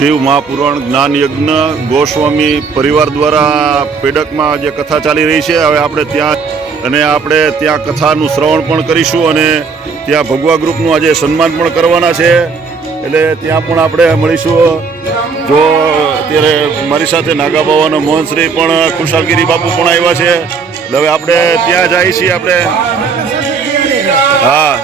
શિવ મહાપુરાણ જ્ઞાન યજ્ઞ ગોસ્વામી પરિવાર દ્વારા પેડકમાં જે કથા ચાલી રહી છે, હવે આપણે ત્યાં કથાનું શ્રવણ પણ કરીશું અને ત્યાં ભગવા ગ્રુપનું આજે સન્માન પણ કરવાના છે, એટલે ત્યાં પણ આપણે મળીશું. જો અત્યારે મારી સાથે નાગા બાવાના મોહનશ્રી પણ ખુશાલગીરી બાપુ પણ આવ્યા છે, એટલે હવે આપણે ત્યાં જઈએ છીએ આપણે. હા,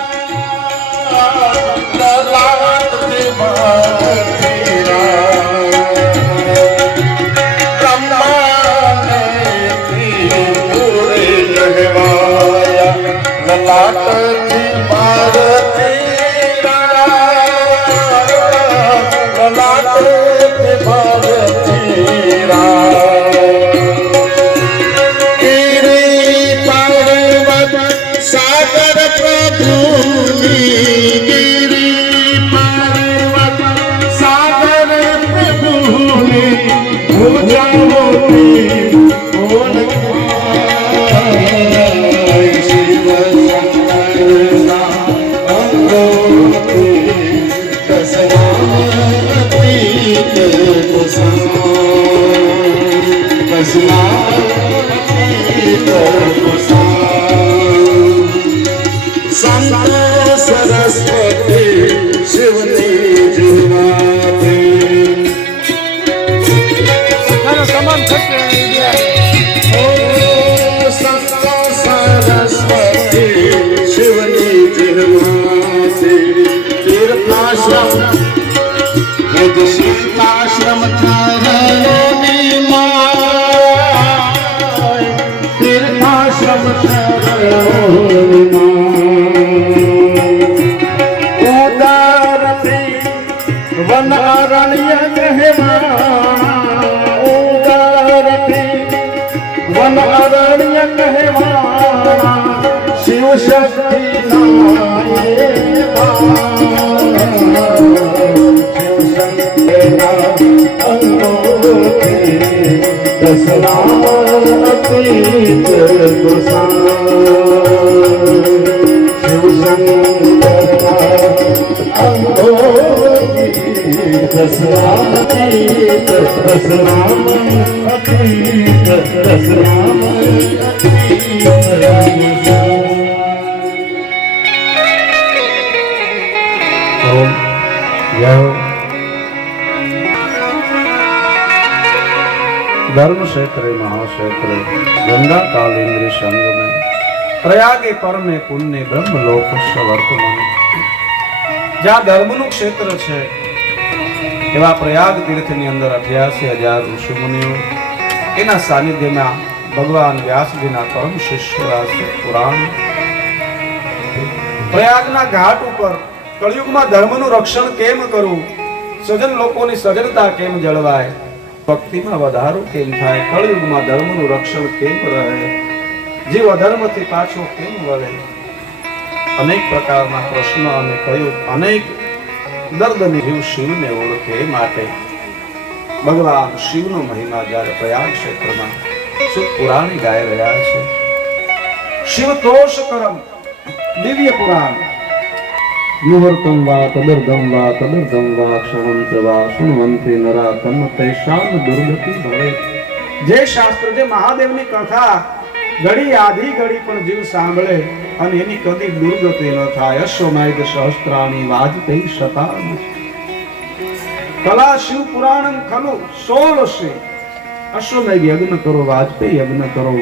વન અરણ્ય કહેવાના શિવ શક્તિ धर्म क्षेत्र महाक्षेत्र गंगा कालेन्द्र संगम प्रयागे परमे पुण्य ब्रह्म लोक वर्तमान ज्या धर्मનું ક્ષેત્ર છે એવા પ્રયાગ તીર્થની અંદર 88,000 ઋષિ મુનિઓ એના સાનિધ્યમાં ભગવાન વ્યાસજીના પરમ શિષ્ય પુરાણ પ્રયાગના ઘાટ ઉપર કળિયુગમાં ધર્મનું રક્ષણ કેમ કરવું, સજન લોકોની સજનતા કેમ જળવાય, ભક્તિમાં વધારો કેમ થાય, કળિયુગમાં ધર્મનું રક્ષણ કેમ રહે, જીવ અધર્મથી પાછો કેમ વળે, અનેક પ્રકારના પ્રશ્નો અને કયું અનેક દર્દની જીવ શિવને ઓળખે એ માટે ભગવાન શિવનો મહિમા જ્યારે પ્રયાગ ક્ષેત્રમાં શુદ્ધ પુરાણી ગાઈ રહ્યા છે. શિવ તોષ કરમ દિવ્ય પુરાણ મુહૂર્તમ વા તદર્ધમ વા ક્ષણમ ચ વા શૃણવંતિ નરા તન્મ તૈષામ દુર્ગતિ ભવે. જે શાસ્ત્ર જે મહાદેવની કથા ઘડી આધી ઘડી પણ જીવ સાંભળે અને એની કદી દુર્ગતિ ન થાય. અશ્વમેધ સહસ્ત્રાણી વાજપેયી શતાન કલા શિવ પુરાણમ ખલુ 16 અશ્વમેધ યજ્ઞ કરો, વાજપેયી યજ્ઞ કરો,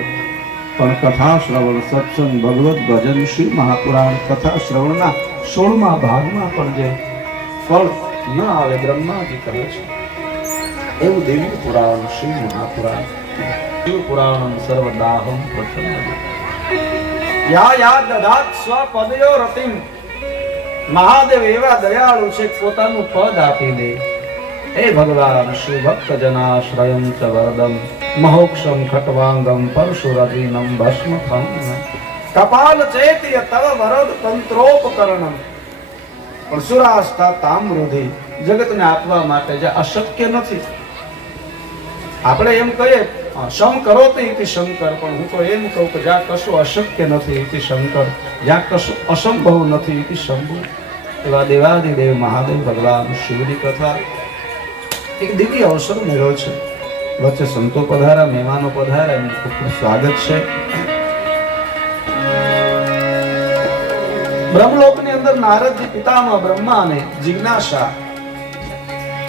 પણ કથા શ્રવણ સત્સંગ ભગવત ભજન શિવ મહાપુરાણ કથા શ્રવણના 16મા ભાગમાં પણ જે ફળ ન આવે બ્રહ્માજી કહે છે એવું દિવ્ય પુરાણ શિવ મહાપુરાણ. શિવ પુરાણમ સર્વદાહમ પ્રથમ યા યા દદાત સ્વપદયો રતિમ. મહાદેવ એવા દયાળુ છે પોતાનું પદ આપી દે. હે ભગવાન શિવ ભક્ત જનાશ્રયમ ચ વરદમ મહોક્ષમ ખટવાંગમ પરશુરતિનમ ભસ્મખમ કપાલ ચૈત્ય તવ વરદ તંત્રોપકરણમ. પરશુરાસ્તા તામ્રુધિ જગતને આપવા માટે જે અશક્ય નથી. આપણે એમ કહીએ શમ કરોતિ ઇતિ શંકર, પણ હું તો એમ કહું કે જ્યાં કશું અશક્ય નથી ઇતિ શંકર, જ્યાં કશું અસંભવ નથી ઇતિ શંભુ. એવા દેવાદિદેવ મહાદેવ ભગવાન શિવની કથા એક દિવ્ય અવસર મળ્યો છે. વચ્ચે સંતો પધારા, મહેમાનો પધારા, એમનું ખૂબ ખૂબ સ્વાગત છે. બ્રહ્મલોકની અંદર નારદજી પિતામહ બ્રહ્માને જિજ્ઞાસા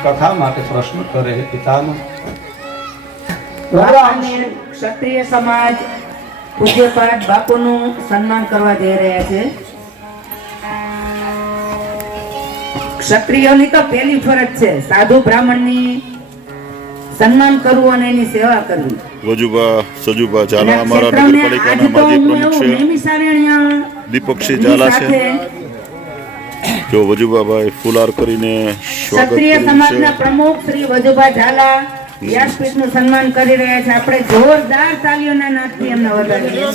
કથા માટે પ્રશ્ન કરે. હે પિતામહ, વાંકાનેર ક્ષત્રિય સમાજ પૂજ્યપાદ બાપુનું સન્માન કરવા જઈ રહ્યા છે. ક્ષત્રિયોની તો પહેલી ફરજ છે સાધુ બ્રાહ્મણની સન્માન કરવું અને એની સેવા કરવી. વજુબા સજુબા ઝાલા અને અમારા ક્ષેત્રને નગરપાલિકાના આજ તો માજી હું પ્રમુખ એવું છે નેમિષારણ્ય દીપકસિંહ એની ઝાલા છે. સાથે જો વજુબાભાઈ ફુલાર કરીને સ્વાગત ક્ષત્રિય કર્યું સમાજના છે. પ્રમુખ શ્રી વજુભા ઝાલા વ્યાસપીઠનું સન્માન કરી રહ્યા છે. આપણે જોરદાર તાલીઓના નાદથી એમને વધાવીએ.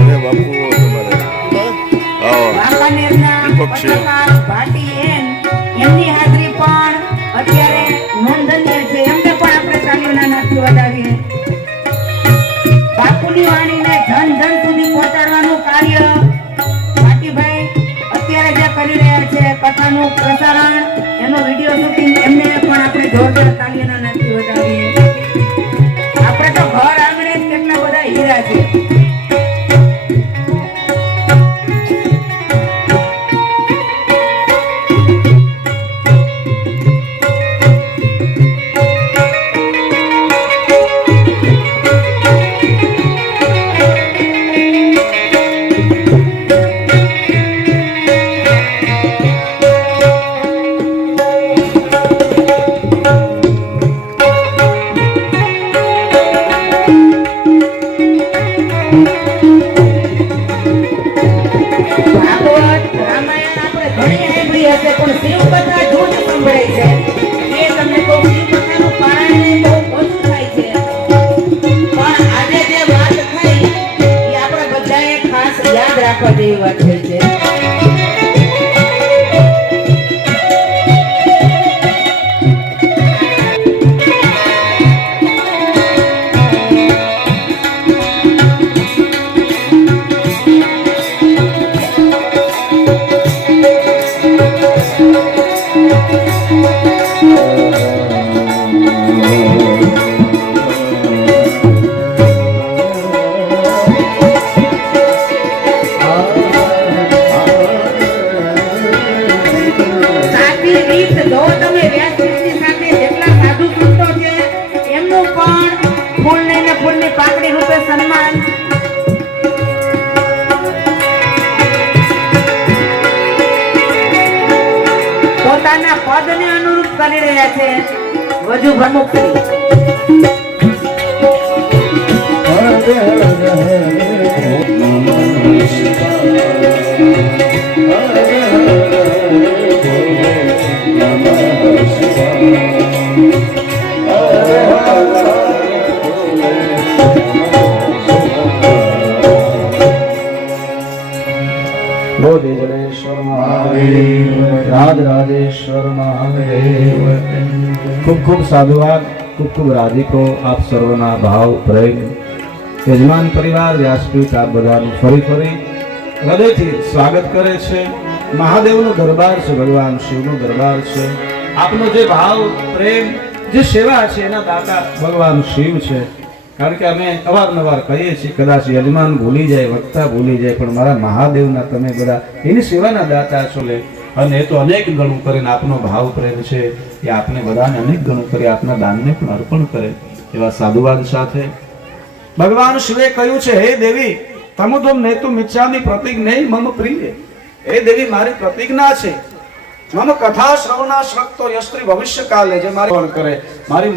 અરે બાપુ તમારે આવો. વાંકાનેરના દીપકસિંહ. પત્રકાર ભાટી એમની હાજરી પણ અત્યારે નોંધનીય છે. એમને પણ આપણે તાલીઓના નાદથી વધાવીએ. બાપુની વાણીને જન જન સુધી પહોંચાડવાનું કાર્ય ભાટીભાઈ અત્યારે જે કરી રહ્યા છે, કથાનું પ્રસારણ, એનો વિડીયો શૂટિંગ, એમને પણ આપણે જોરદાર તાલીઓના નાદથી વધાવીએ. આપણે તો ઘર આંગણે જ કેટલા બધા હીરા છે. ભાગવત રામાયણ આપણે ઘણી સાંભળી હશે, પણ શિવકથા જૂજ સંભળાય છે. એ તમને કહું, શિવકથાનું પારાયણ બહુ ઓછું થાય છે. પણ આજે જે વાત થઈ એ આપણે બધાએ ખાસ યાદ રાખવા જેવી વાત થઈ છે. સાચી રીત જો તમે વ્યાસપીઠની સાથે જેટલા સાધુ સંતો છે એમનું પણ ફૂલને ને ફૂલની પાકડી રૂપે સન્માન. પોતાના પદને અનુરૂપ કરી રહ્યા છે વજુ પ્રમુખ શ્રી. બોધેશ્વર મહાદેવ, રાજ રાજેશ્વર મહાદેવ. ખૂબ ખૂબ સાધુવાદ, ખૂબ ખૂબ રાધિકો આપ સર્વના ભાવ પ્રેમ. યજમાન પરિવાર વ્યાસપીઠ આપ બધાનું ફરી ફરી હૃદયથી સ્વાગત કરે છે. મહાદેવનો દરબાર છે, ભગવાન શિવનો દરબાર છે. આપનો જે ભાવ પ્રેમ, જે સેવા છે એના દાતા ભગવાન શિવ છે. કારણ કે અમે અવારનવાર કહીએ છીએ, કદાચ યજમાન ભૂલી જાય, વક્તા ભૂલી જાય, પણ મારા મહાદેવના તમે બધા એની સેવાના દાતા છો. લે અને એ તો અનેક ગણું કરીને આપનો ભાવ પ્રેમ છે એ આપને બધાને અનેક ગણું કરી આપના દાનને પણ અર્પણ કરે. એવા સાધુવાદ સાથે ભગવાન શિવે કહ્યું છે, હે દેવી તમુદમ નેતુ મિચ્છામિ પ્રતિજ્ઞૈ મમ પ્રિય. હે દેવી મારી પ્રતિજ્ઞા છે, મમ કથા શ્રવણા શ્રક્તો યસ્ત્રી ભવિષ્ય કાલે, જે મારી શ્રવણ કરે, મારી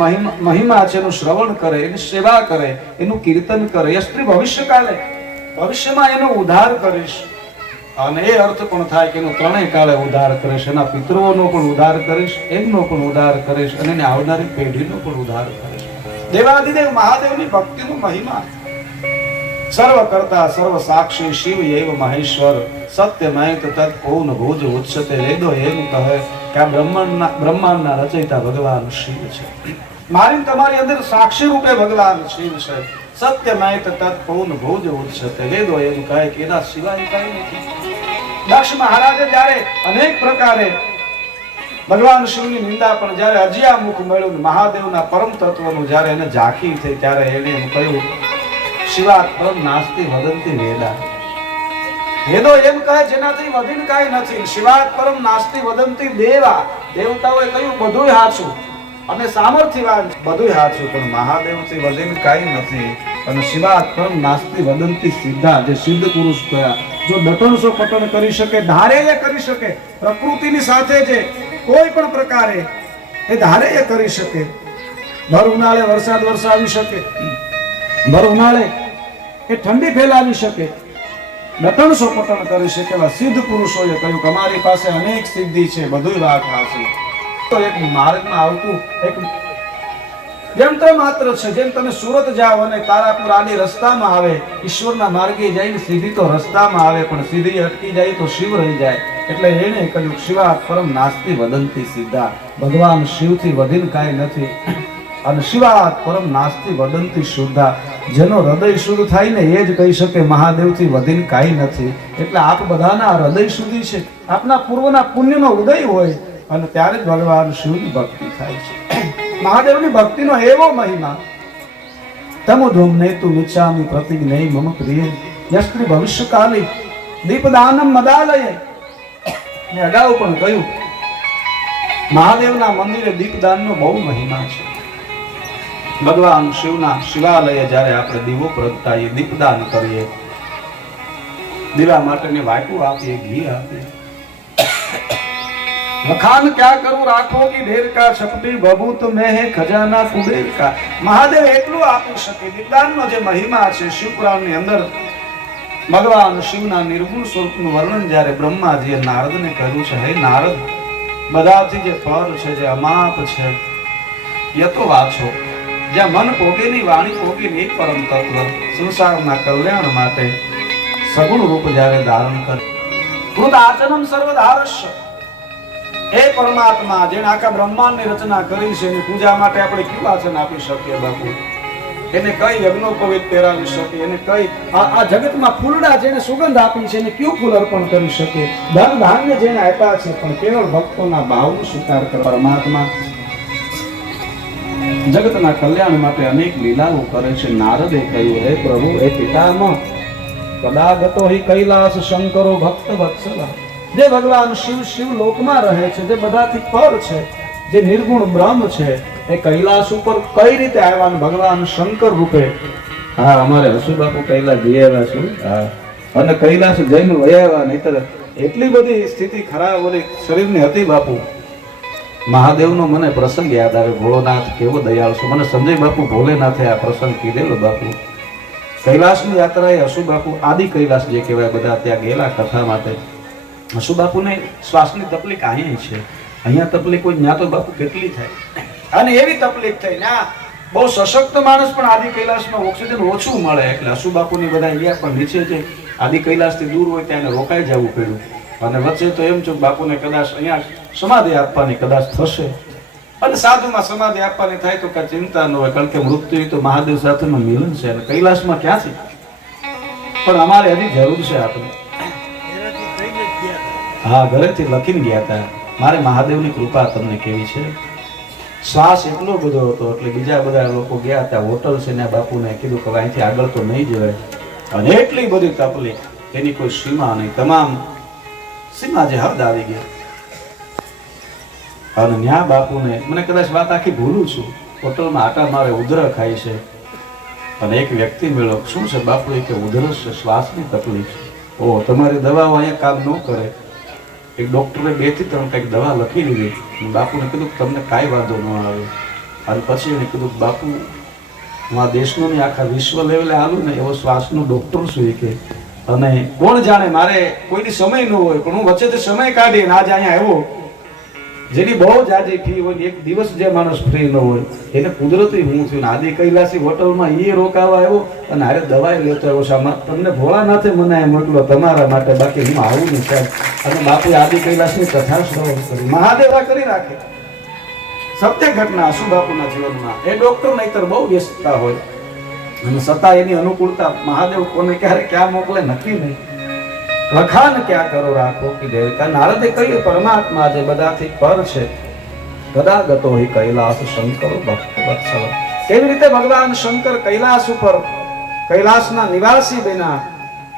મહિમા છે એનું શ્રવણ કરે, એની સેવા કરે, એનું કીર્તન કરે, યસ્ત્રી ભવિષ્ય કાલે, ભવિષ્યમાં એનો ઉદ્ધાર કરીશ. અને એ અર્થ પણ થાય કે એનો ત્રણેય કાળે ઉદ્ધાર કરીશ. એના પિતૃઓનો પણ ઉદ્ધાર કરીશ, એમનો પણ ઉદ્ધાર કરીશ, અને એને આવનારી પેઢીનો પણ ઉદ્ધાર કરીશ. દેવાદિદેવ મહાદેવની ભક્તિનો મહિમા સર્વ કરતા સર્વ સાક્ષી શિવ એવ મહેશ્વર સત્યમય તત્ પૂર્ણ ભુજ ઉચ્ચતે વેદો એમ કહે કે આ બ્રહ્માંડના રચયિતા ભગવાન શિવ છે. મારી તમારી અંદર સાક્ષી રૂપે ભગવાન શિવ છે. સત્યમય તત્ પૂર્ણ ભોજ ઉચ્ચતે. વેદો એમ કહે કે એના સિવાય કઈ નથી. દક્ષ મહારાજે જ્યારે અનેક પ્રકારે ભગવાન શિવની નિંદા પણ જ્યારે અજિયા મુખ મળ્યું, મહાદેવના પરમ તત્વનું જ્યારે એને ઝાંખી થઈ, ત્યારે એને એમ કહ્યું, શિવાત પરમ નાસ્તિ વદંતી વેદા. વેદો એમ કહે જેનાથી વધીને કાંઈ નથી. શિવાત પરમ નાસ્તિ વદંતી દેવા. દેવતાઓએ કહ્યું બધુંય હાચું અને સામર્થ્યવાન બધુંય હાચું, પણ મહાદેવથી વધીને કાંઈ નથી. અને શિવાત પરમ નાસ્તિ વદંતી સિદ્ધા. જે સિદ્ધ પુરુષ કયા, જો દટણસો પટણ કરી શકે, ધારે એ કરી શકે, પ્રકૃતિની સાથે જે કોઈ પણ પ્રકારે એ ધારે એ કરી શકે. ભર ઉનાળે વરસાદ વરસાવી શકે, ભર ઉનાળે એ ઠંડી ફેલાવી શકે, દટણસો પટણ કરી શકે એવા સિદ્ધ પુરુષોએ કહ્યું કે અમારી પાસે અનેક સિદ્ધિ છે, બધુંય વાત હાચી. તો એક માર્ગમાં આવતું એક જેમ તો માત્ર છે, જેમ તમે સુરત જાઓ અને તારાપુર આડી રસ્તામાં આવે, ઈશ્વરના માર્ગે જઈને સીધી તો રસ્તામાં આવે, પણ સીધી અટકી જાય તો શિવ રહી જાય. એટલે એને કહ્યું શિવાત પરમ નાસ્તિ વદંતી સિદ્ધા. ભગવાન શિવથી વધીને કાંઈ નથી. અને શિવાત પરમ નાસ્તિ વદંતી શુદ્ધા. જેનો હૃદય શુદ્ધ થાય ને એ જ કહી શકે મહાદેવથી વધીને કાંઈ નથી. એટલે આપ બધાના હૃદય શુદ્ધિ છે, આપના પૂર્વના પુણ્યનો ઉદય હોય અને ત્યારે જ ભગવાન શિવની ભક્તિ થાય છે. મહાદેવની ભક્તિનો એવો મહિમા. તમોધમ નેતુ નિચ્છામિ પ્રતિજ્ઞે મમ પ્રિય યસ્ત્રી ભવિષ્યકાલી દીપદાનમ મદાલયે. મેં અગાઉ પણ કહ્યું મહાદેવના મંદિરે દીપદાનનો બહુ મહિમા છે. ભગવાન શિવના શિવાલયે જ્યારે આપણે દીવો પ્રગટાવીએ, દીપદાન કરીએ, દીવા માટેની વાટું આપીએ, ઘી આપીએ, વખાન ક્યાં કરું રાખો કી ઢેર કા છપટી બબૂત મેં હે ખજાના કુબેર કા. મહાદેવ એટલું આપી શકે. દીપદાનનો જે મહિમા છે, શિવપુરાણની અંદર ભગવાન શિવના નિર્ગુણ સ્વરૂપનું વર્ણન જ્યારે બ્રહ્માજીએ નારદને કર્યું છે, હે નારદ, બધાથી જે ફળ છે, જે અમાપ છે, એ તો વાંચો. જ્યાં મન પોગેની વાણી પોગેની એક પરમ તત્વ સંસારના કલ્યાણ માટે સગુણ રૂપ જ્યારે ધારણ કરે, કૃત આચનમ સર્વધારસ્ય. એ પરમાત્મા જેને આખા બ્રહ્માંડની રચના કરી છે, એની પૂજા માટે આપણે કયું વાચન આપી શકીએ બાપુ? એને કઈ યજ્ઞોપવિત પહેરાવી શકીએ? એને કઈ આ જગતમાં ફૂલડા જેને સુગંધ આપી છે, એને કયું ફૂલ અર્પણ કરી શકીએ? ધન ધાન્ય જેને આપ્યા છે, પણ કેવળ ભક્તોના ભાવનો સ્વીકાર કરે પરમાત્મા જગતના કલ્યાણ માટે અનેક લીલાઓ કરે છે. નારદે કહ્યું, હે પ્રભુ, હે પિતામહ, કદાગતો હિ કૈલાસ શંકરો ભક્ત વત્સલા. જે ભગવાન શિવ શિવ લોકમાં રહે છે, જે બધાથી પર છે, જે નિર્ગુણ બ્રહ્મ છે, એ કૈલાસ ઉપર કઈ રીતે આવ્યા? ભગવાન શંકર રૂપે. હા, અમારે હસુ બાપુ કૈલાસ જઈ આવ્યા છું. હા, અને કૈલાસ જઈને વયા આવ્યા. નહીતર એટલી બધી સ્થિતિ ખરાબ ઓલી શરીરની હતી બાપુ. મહાદેવનો મને પ્રસંગ યાદ આવે. ભોળોનાથ કેવો દયાળ છે. મને સંજય બાપુ ભોલેનાથે આ પ્રસંગ કીધેલો બાપુ. કૈલાસની યાત્રા એ હસુ બાપુ આદિ કૈલાસ જે કહેવાય, બધા ત્યાં ગયેલા કથા માટે. હસુ બાપુને શ્વાસની તકલીફ અહીંયા છે, અહીંયા તકલીફ હોય, ત્યાં તો બાપુ કેટલી થાય. અને એવી તકલીફ થઈ ના બહુ સશક્ત માણસ પણ આદિ કૈલાસમાં ઓક્સિજન ઓછું મળે, એટલે હસુ બાપુની બધા ગયા પણ નીચે છે આદિ કૈલાસથી દૂર હોય ત્યાં રોકાઈ જવું પડ્યું. અને વચ્ચે તો એમ છું બાપુને કદાચ અહીંયા સમાધિ આપવાની કદાચ થશે, અને સાધુમાં સમાધિ આપવાની થાય તો કઈ ચિંતા ન હોય, કારણ કે મૃત્યુ તો મહાદેવ સાથેનું મિલન છે. અને કૈલાસમાં ક્યાંથી? પણ અમારે હજી જરૂર છે આપણે. હા, ઘરેથી લખીને ગયા હતા. મારે મહાદેવની કૃપા તમને કેવી છે. શ્વાસ એટલો બધો હતો એટલે બીજા બધા લોકો ગયા હતા, હોટલ છે ને બાપુને કીધું કે અહીંથી આગળ તો નહીં જવાય. અને એટલી બધી તકલીફ, એની કોઈ સીમા નહીં, તમામ સીમા જે હદ આવી ગયા. અને ન્યા બાપુને, મને કદાચ વાત આખી ભૂલું છું, હોટલમાં આટા મારે, ઉધર ખાય છે. અને એક વ્યક્તિ મળ્યો, શું છે બાપુ? એ કે ઉધરસ છે, શ્વાસની તકલીફ છે. ઓહ, તમારી દવાઓ અહીંયા કામ ન કરે. એક ડોક્ટરે 2 થી 3 કંઈક દવા લખી લીધી. બાપુને કીધું તમને કાંઈ વાંધો ન આવે. અને પછી એને કીધું બાપુ, હું આ દેશનો ને આખા વિશ્વ લેવલે આવું ને એવો શ્વાસનો ડોક્ટર છું કે, અને કોણ જાણે મારે કોઈની સમય ન હોય, પણ હું વચ્ચેથી સમય કાઢીને આજે અહીંયા આવ્યો. જેની બહુ જાજી ફી હોય, એક દિવસ જે માણસ ફ્રી ન હોય, એને કુદરતી હું થયું. આદિ કૈલાસી હોટલમાં એ રોકાવા આવ્યો અને હારે દવાઈ લેતો આવ્યો છે. તમને ભોળાનાથે મને મોકલો તમારા માટે, બાકી હું આવું નહીં સાહેબ. અને બાપુએ આદિ કૈલાસની કથા શ્રવણ કરી. મહાદેવ આ કરી રાખે. સત્ય ઘટના સુબાપુના જીવનમાં. એ ડોક્ટર નહીતર બહુ વ્યસ્તતા હોય અને છતાં એની અનુકૂળતા મહાદેવ કોને ક્યારે ક્યાં મોકલે નક્કી નહીં. લખાણ ક્યાં કરો રાખો કે દેવકા. નારદે કહ્યું પરમાત્મા જે બધાથી પર છે, ગદાગતો હિ કૈલાસ શંકર ભક્ત વત્સલ. કેવી રીતે ભગવાન શંકર કૈલાસ ઉપર કૈલાસના નિવાસી બન્યા?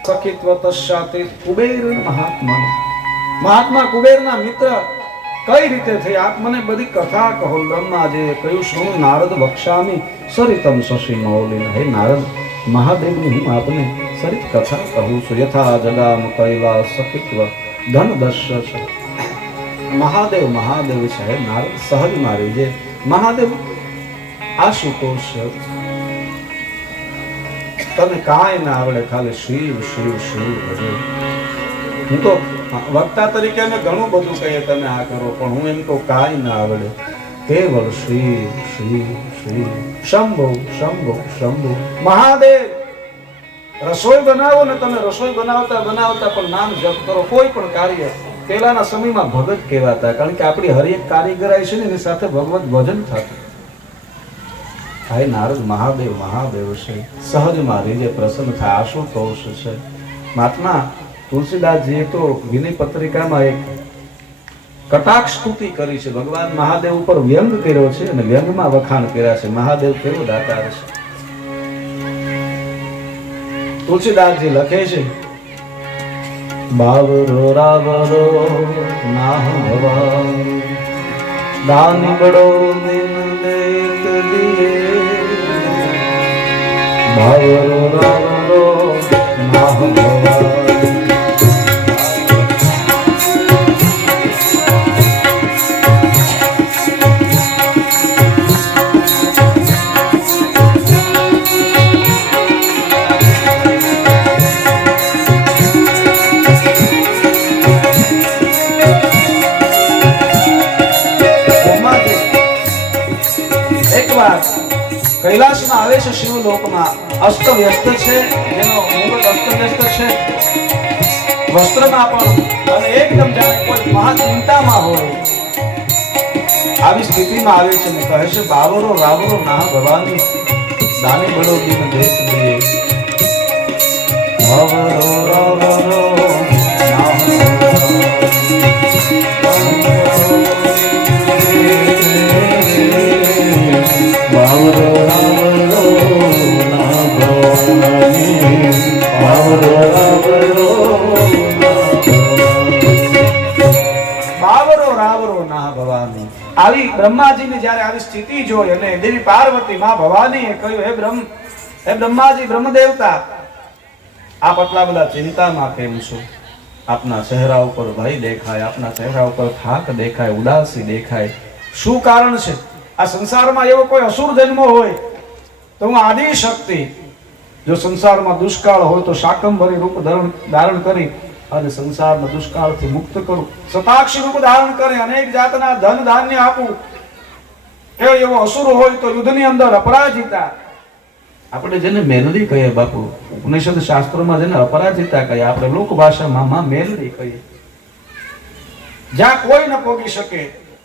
સખિત્વ તસ્યાતે કુબેર મહાત્મા. મહાત્મા કુબેરના મિત્ર કઈ રીતે થઈ? આપ મને બધી કથા કહો. બ્રહ્માજીએ કહ્યું શું? નારદ વક્ષામી સરિતમ શશી મૌલિન. હે નારદ, મહાદેવની હું આપને સરિત કથા કહું છું. યથા જગામ કૈલાસ સખિત્વ ધન દસ્ય છે. મહાદેવ મહાદેવ છે. હે નારદ, સહજ મારી જે મહાદેવ આશુતોષ છે. તને કાંઈ ના આવડે, ખાલી શિવ શિવ શિવ ભજે. હું તો વક્તા તરીકે અમે ઘણું બધું કહીએ તમે આ કરો, પણ હું એમ તો કાંઈ ના આવડે. કેવળ શિવ શિવ શિવ શંભો શંભો શંભો. મહાદેવ રસોઈ બનાવો ને તમે રસોઈ બનાવતા બનાવતા પણ નામ જપ કરો. કોઈ પણ કાર્ય પહેલાના સમયમાં ભગત કહેવાતા, કારણ કે આપણી હરેક કારીગરાઈ છે ને એની સાથે ભગવત ભજન થતું. હાય નારદ, મહાદેવ મહાદેવ છે. સહજમાં રીજે પ્રસન્ન થાય. આશુતોષ છે. મહાત્મા તુલસીદાસજીએ તો વિનય પત્રિકામાં એક કટાક્ષ સ્તુતિ કરી છે. ભગવાન મહાદેવ ઉપર વ્યંગ કર્યો છે અને વ્યંગમાં વખાણ કર્યા છે. મહાદેવ કેવો દાતાર છે. તુલસીદાસજી લખે છે, બાવરો રાવરો નાહ ભવા દાની બડો દિન દેત દિયે. બાવરો રાવરો નાહ ભવા. કૈલાસમાં આવે છે શિવલોકમાં. અસ્ત વ્યસ્ત છે, જેનો મુગટ અસ્ત વ્યસ્ત છે, વસ્ત્રમાં પણ, અને એકદમ જાણે કોઈ મહાચિંતામાં હોય આવી સ્થિતિમાં આવે છે ને કહે છે, બાવરો રાવરો ના ભવાની દાની બડો દિન દેશ દિયે. બાવરો રાવરો ના બાવરો રાવરો ના ભવાની. બાવરો રાવરો ના ભવાની. આવી બ્રહ્માજીની જ્યારે આવી સ્થિતિ જોઈ અને દેવી પાર્વતી માં ભવાનીએ કહ્યું, હે બ્રહ્માજી બ્રહ્મદેવતા, આપ આટલા બધા ચિંતામાં કેમ છો? આપના ચહેરા ઉપર ભય દેખાય, આપના ચહેરા ઉપર થાક દેખાય, ઉદાસી દેખાય. શું કારણ છે? આ સંસારમાં એવો કોઈ અસુર જન્મ હોય તો હું આદિ શક્તિ, જો સંસારમાં દુષ્કાળ હોય તો શાકંભરી રૂપ ધારણ કરી અને સંસારના દુષ્કાળથી મુક્ત કરું. શતાક્ષી રૂપ ધારણ કરી અનેક જાતના ધન ધાન્ય આપું. એવો અસુર હોય તો યુદ્ધની અંદર અપરાજિતા, આપણે જેને મેલડી કહીએ બાપુ, ઉપનિષદ શાસ્ત્રોમાં જેને અપરાજિતા કહીએ, આપણે લોક ભાષામાં મેલડી કહીએ. જ્યાં કોઈ ન પોગી શકે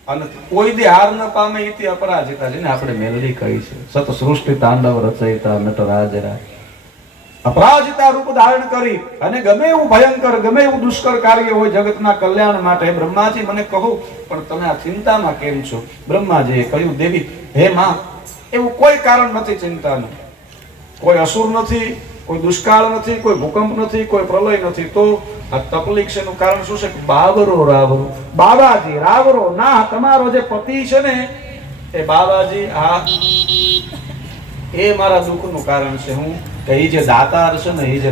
અને કોઈ દી હાર ન પામે એ અપરાજિતા, જેને આપણે મેલડી કહી છે. સત સૃષ્ટિ તાંડવ રચયિતા નટરાજરા. અપરાજિતા રૂપ ધારણ કરી અને ગમે એવું ભયંકર, ગમે એવું દુષ્કર કાર્ય હોય જગતના કલ્યાણ માટે, બ્રહ્માજી મને કહો, પણ તમે આ ચિંતામાં કેમ છો? બ્રહ્માજીએ કહ્યું, દેવી હે માં, એવું કોઈ કારણ નથી ચિંતાનું. કોઈ અસુર નથી, કોઈ દુષ્કાળ નથી, કોઈ ભૂકંપ નથી, કોઈ પ્રલય નથી. તો આ તકલીફ છે એનું કારણ શું છે? બાવરો રાવરો. બાબાજી રાવરો ના, તમારો જે પતિ છે ને એ બાબાજી, હા એ મારા દુઃખનું કારણ છે. હું એ જે દાતાર છે ને, એ જે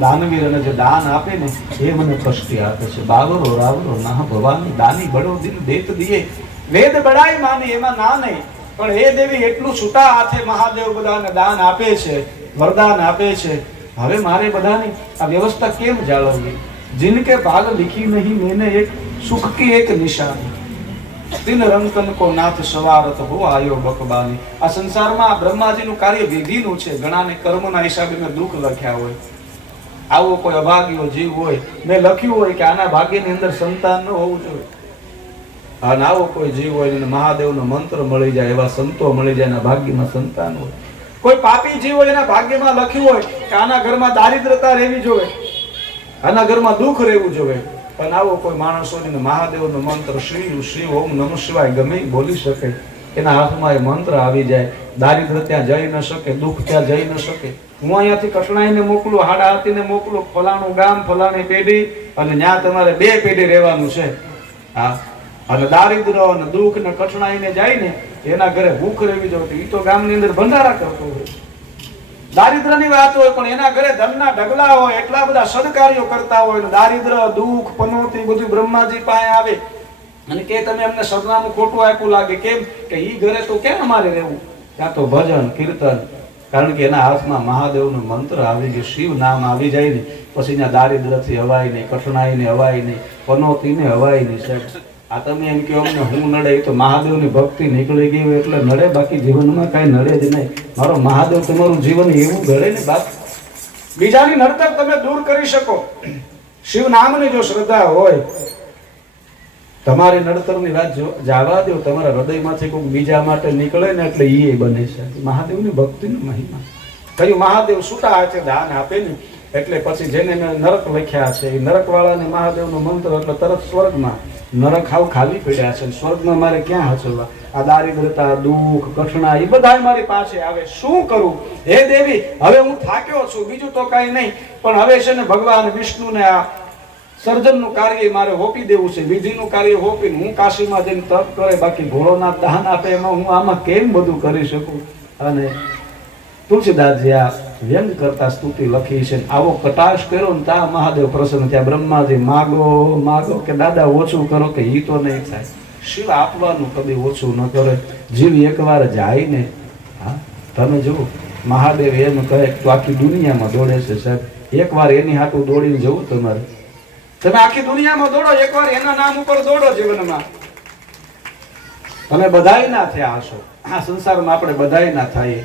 દાનવીર અને જે દાન આપે ને એ મને કષ્ટી આપે છે. બાવરો રાવરો ના ભવાની દાની બડો દિન દેત દિયે. વેદ બડાઈ માની એમાં ના નહીં, પણ હે દેવી એટલું છૂટા હાથે મહાદેવ બધાને દાન આપે છે, વરદાન આપે છે. હવે મારે બધાની આ વ્યવસ્થા કેમ જાળવવી? जिनके भाग लिखी नहीं मैंने एक सुख की एक निशानी, तीन रंकन को नाथ सवारत हो आयो बकबानी. આ સંસારમાં બ્રહ્માજીનું કાર્ય વિધિનું છે. ઘણાને કર્મના હિસાબે મેં દુઃખ લખ્યા હોય. આવો કોઈ અભાગ્યો જીવ હોય, મેં લખ્યું હોય કે આના ભાગ્યની અંદર સંતાન ન હોવું જોઈએ. અને આવો કોઈ જીવ હોય એને મહાદેવનો મંત્ર મળી જાય, એવા સંતો મળી જાય, એના ભાગ્યમાં સંતાન હોય. કોઈ પાપી જીવ હોય એના ભાગ્યમાં લખ્યું હોય કે આના ઘરમાં દારિદ્રતા રહેવી જોઈએ, આના ઘરમાં દુઃખ રહેવું જોઈએ, પણ આવો કોઈ માણસ હોય ને મહાદેવનો મંત્ર શ્રી શ્રી ઓમ નમઃ શિવાય ગમે ઈ બોલી શકે, એના હાથમાં એ મંત્ર આવી જાય, દારિદ્ર ત્યાં જઈ ન શકે, દુઃખ ત્યાં જઈ ન શકે. હું અહીંયાથી કઠણાઈને મોકલું, હાડા હાથીને મોકલું, ફલાણું ગામ ફલાણી પેઢી, અને ત્યાં તમારે 2 પેઢી રહેવાનું છે. હા, અને દારિદ્ર અને દુઃખ ને કઠણાઈને જાય ને એના ઘરે ભૂખ રહેવી જોઈએ, એ તો ગામની અંદર ભંડારા કરતો હોય. દારિદ્રની વાત હોય પણ એના ઘરે ધનના ઢગલા હોય, એટલા બધા સદકાર્યો કરતા હોય, દારિદ્ર દુઃખ પનોતી બધું બ્રહ્માજી પાસે આવે અને કે તમે અમને સરનામું ખોટું આપ્યું લાગે, કેમ કે ઈ ઘરે તો કેમ અમારે રહેવું? ત્યાં તો ભજન કીર્તન, કારણ કે એના હાથમાં મહાદેવનો મંત્ર આવી ગયો, શિવ નામ આવી જાય ને પછી ત્યાં દારિદ્રથી હવાય નહીં, કઠણાઈને હવાય નહીં, પનોતીને હવાય નહીં. સાહેબ આ તમે એમ કહો અમને હું નડે, એ તો મહાદેવની ભક્તિ નીકળી ગઈ હોય એટલે નડે, બાકી જીવનમાં કાંઈ નડે જ નહીં. મારો મહાદેવ તમારું જીવન એવું ઘડે ને બાપ, બીજાની નડતર તમે દૂર કરી શકો. શિવ નામની જો શ્રદ્ધા હોય, તમારી નડતરની વાત જવા દો, તમારા હૃદયમાંથી કોઈ બીજા માટે નીકળે ને એટલે એ બને છે. મહાદેવની ભક્તિનો મહિમા કયું, મહાદેવ છૂટા હાથે દાન આપે ને એટલે પછી જેને નરક લખ્યા છે એ નરક વાળાને મહાદેવનો મંત્ર એટલે તરત સ્વર્ગમાં. નરક હાવ ખાલી પડ્યા છે, સ્વર્ગમાં મારે ક્યાં હચવા? આ દારિદ્રતા દુઃખ કઠણા એ બધા મારી પાસે આવે, શું કરું? હે દેવી, હવે હું થાક્યો છું, બીજું તો કાંઈ નહીં, પણ હવે છે ને ભગવાન વિષ્ણુને આ સર્જનનું કાર્ય મારે હોપી દેવું છે, વિધિનું કાર્ય હોપીને હું કાશીમાં જઈને તપ કરે, બાકી ભોળોનાથ દાન આપે એમાં હું આમાં કેમ બધું કરી શકું? અને તુલસીદાસજી આ વ્યંગ કરતા સ્તુતિ લખી છે. આવો કટાક્ષ કર્યો ને ત્યાં મહાદેવ પ્રસન્ન થયા. બ્રહ્માજી માગો માગો કે દાદા ઓછું કરો, કે ઈ તો નહીં થાય. શિવ આપવાનું કદી ઓછું ન કરે. જીવ એકવાર જાય ને, હા તમે જુઓ મહાદેવ એમ કહે તો આખી દુનિયામાં દોડે છે સાહેબ. એકવાર એની હાટું દોડીને જવું તમારે, તમે આખી દુનિયામાં દોડો, એકવાર એના નામ ઉપર દોડો જીવનમાં. તમે બધાય ના થયા હશો, આ સંસારમાં આપણે બધાય ના થાય,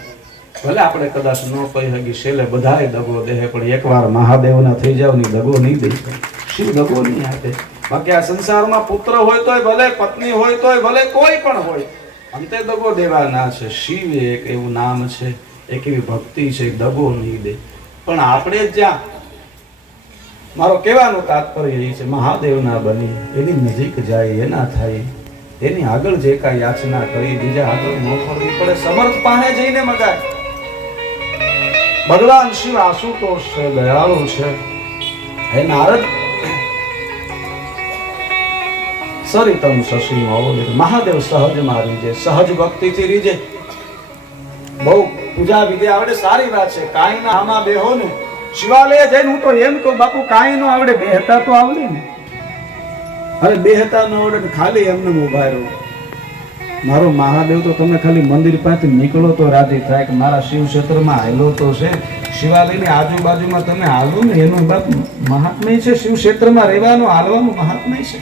ભલે આપણે કદાચ ન કહી હકી છેલ્લે બધાય દગો દે, પણ એકવાર મહાદેવના થઈ જાવ ની દગો નહીં દે, શિવ દગો નહીં આપે. બાકી આ સંસારમાં પુત્ર હોય તોય ભલે, પત્ની હોય તોય ભલે, કોઈ પણ હોય, અંતે દગો દેવાના છે. શિવ એક એવું નામ છે, એક એવી ભક્તિ છે, દગો નહીં દે. પણ આપણે જ્યાં, મારો કહેવાનું તાત્પર્ય એ છે, મહાદેવ ના બની એની નજીક જાય એના થાય, એની આગળ જે કાંઈ યાચના કરી બીજા આગળ ન કરવી પડે, સમર્થ પાસે જઈને મગાય. ભગવાન શિવ આશુતોષ છે, દયાળુ છે. હે નારદ સરિતમ શશી મૌલિ, મહાદેવ સહજમાં રીજે, સહજ ભક્તિથી રીજે. બહુ પૂજા વિધિ આવડે સારી વાત છે, કાંઈ ના આમાં બેહો ને શિવાલય જઈને હું તો એમ કહું બાપુ કાંઈ ન આવડે, બેહતા તો આવડે ને. અરે બેહતા ન આવડે ને ખાલી એમને ઉભા રહો. મારો મહાદેવ તો તમે ખાલી મંદિર પાસે નીકળો તો રાજી થાય કે મારા શિવ ક્ષેત્રમાં હાલો તો છે. શિવાલયની આજુબાજુમાં તમે હાલો ને એનું બાપ મહાત્મય છે, શિવ ક્ષેત્રમાં રહેવાનું હાલવાનું મહાત્મય છે.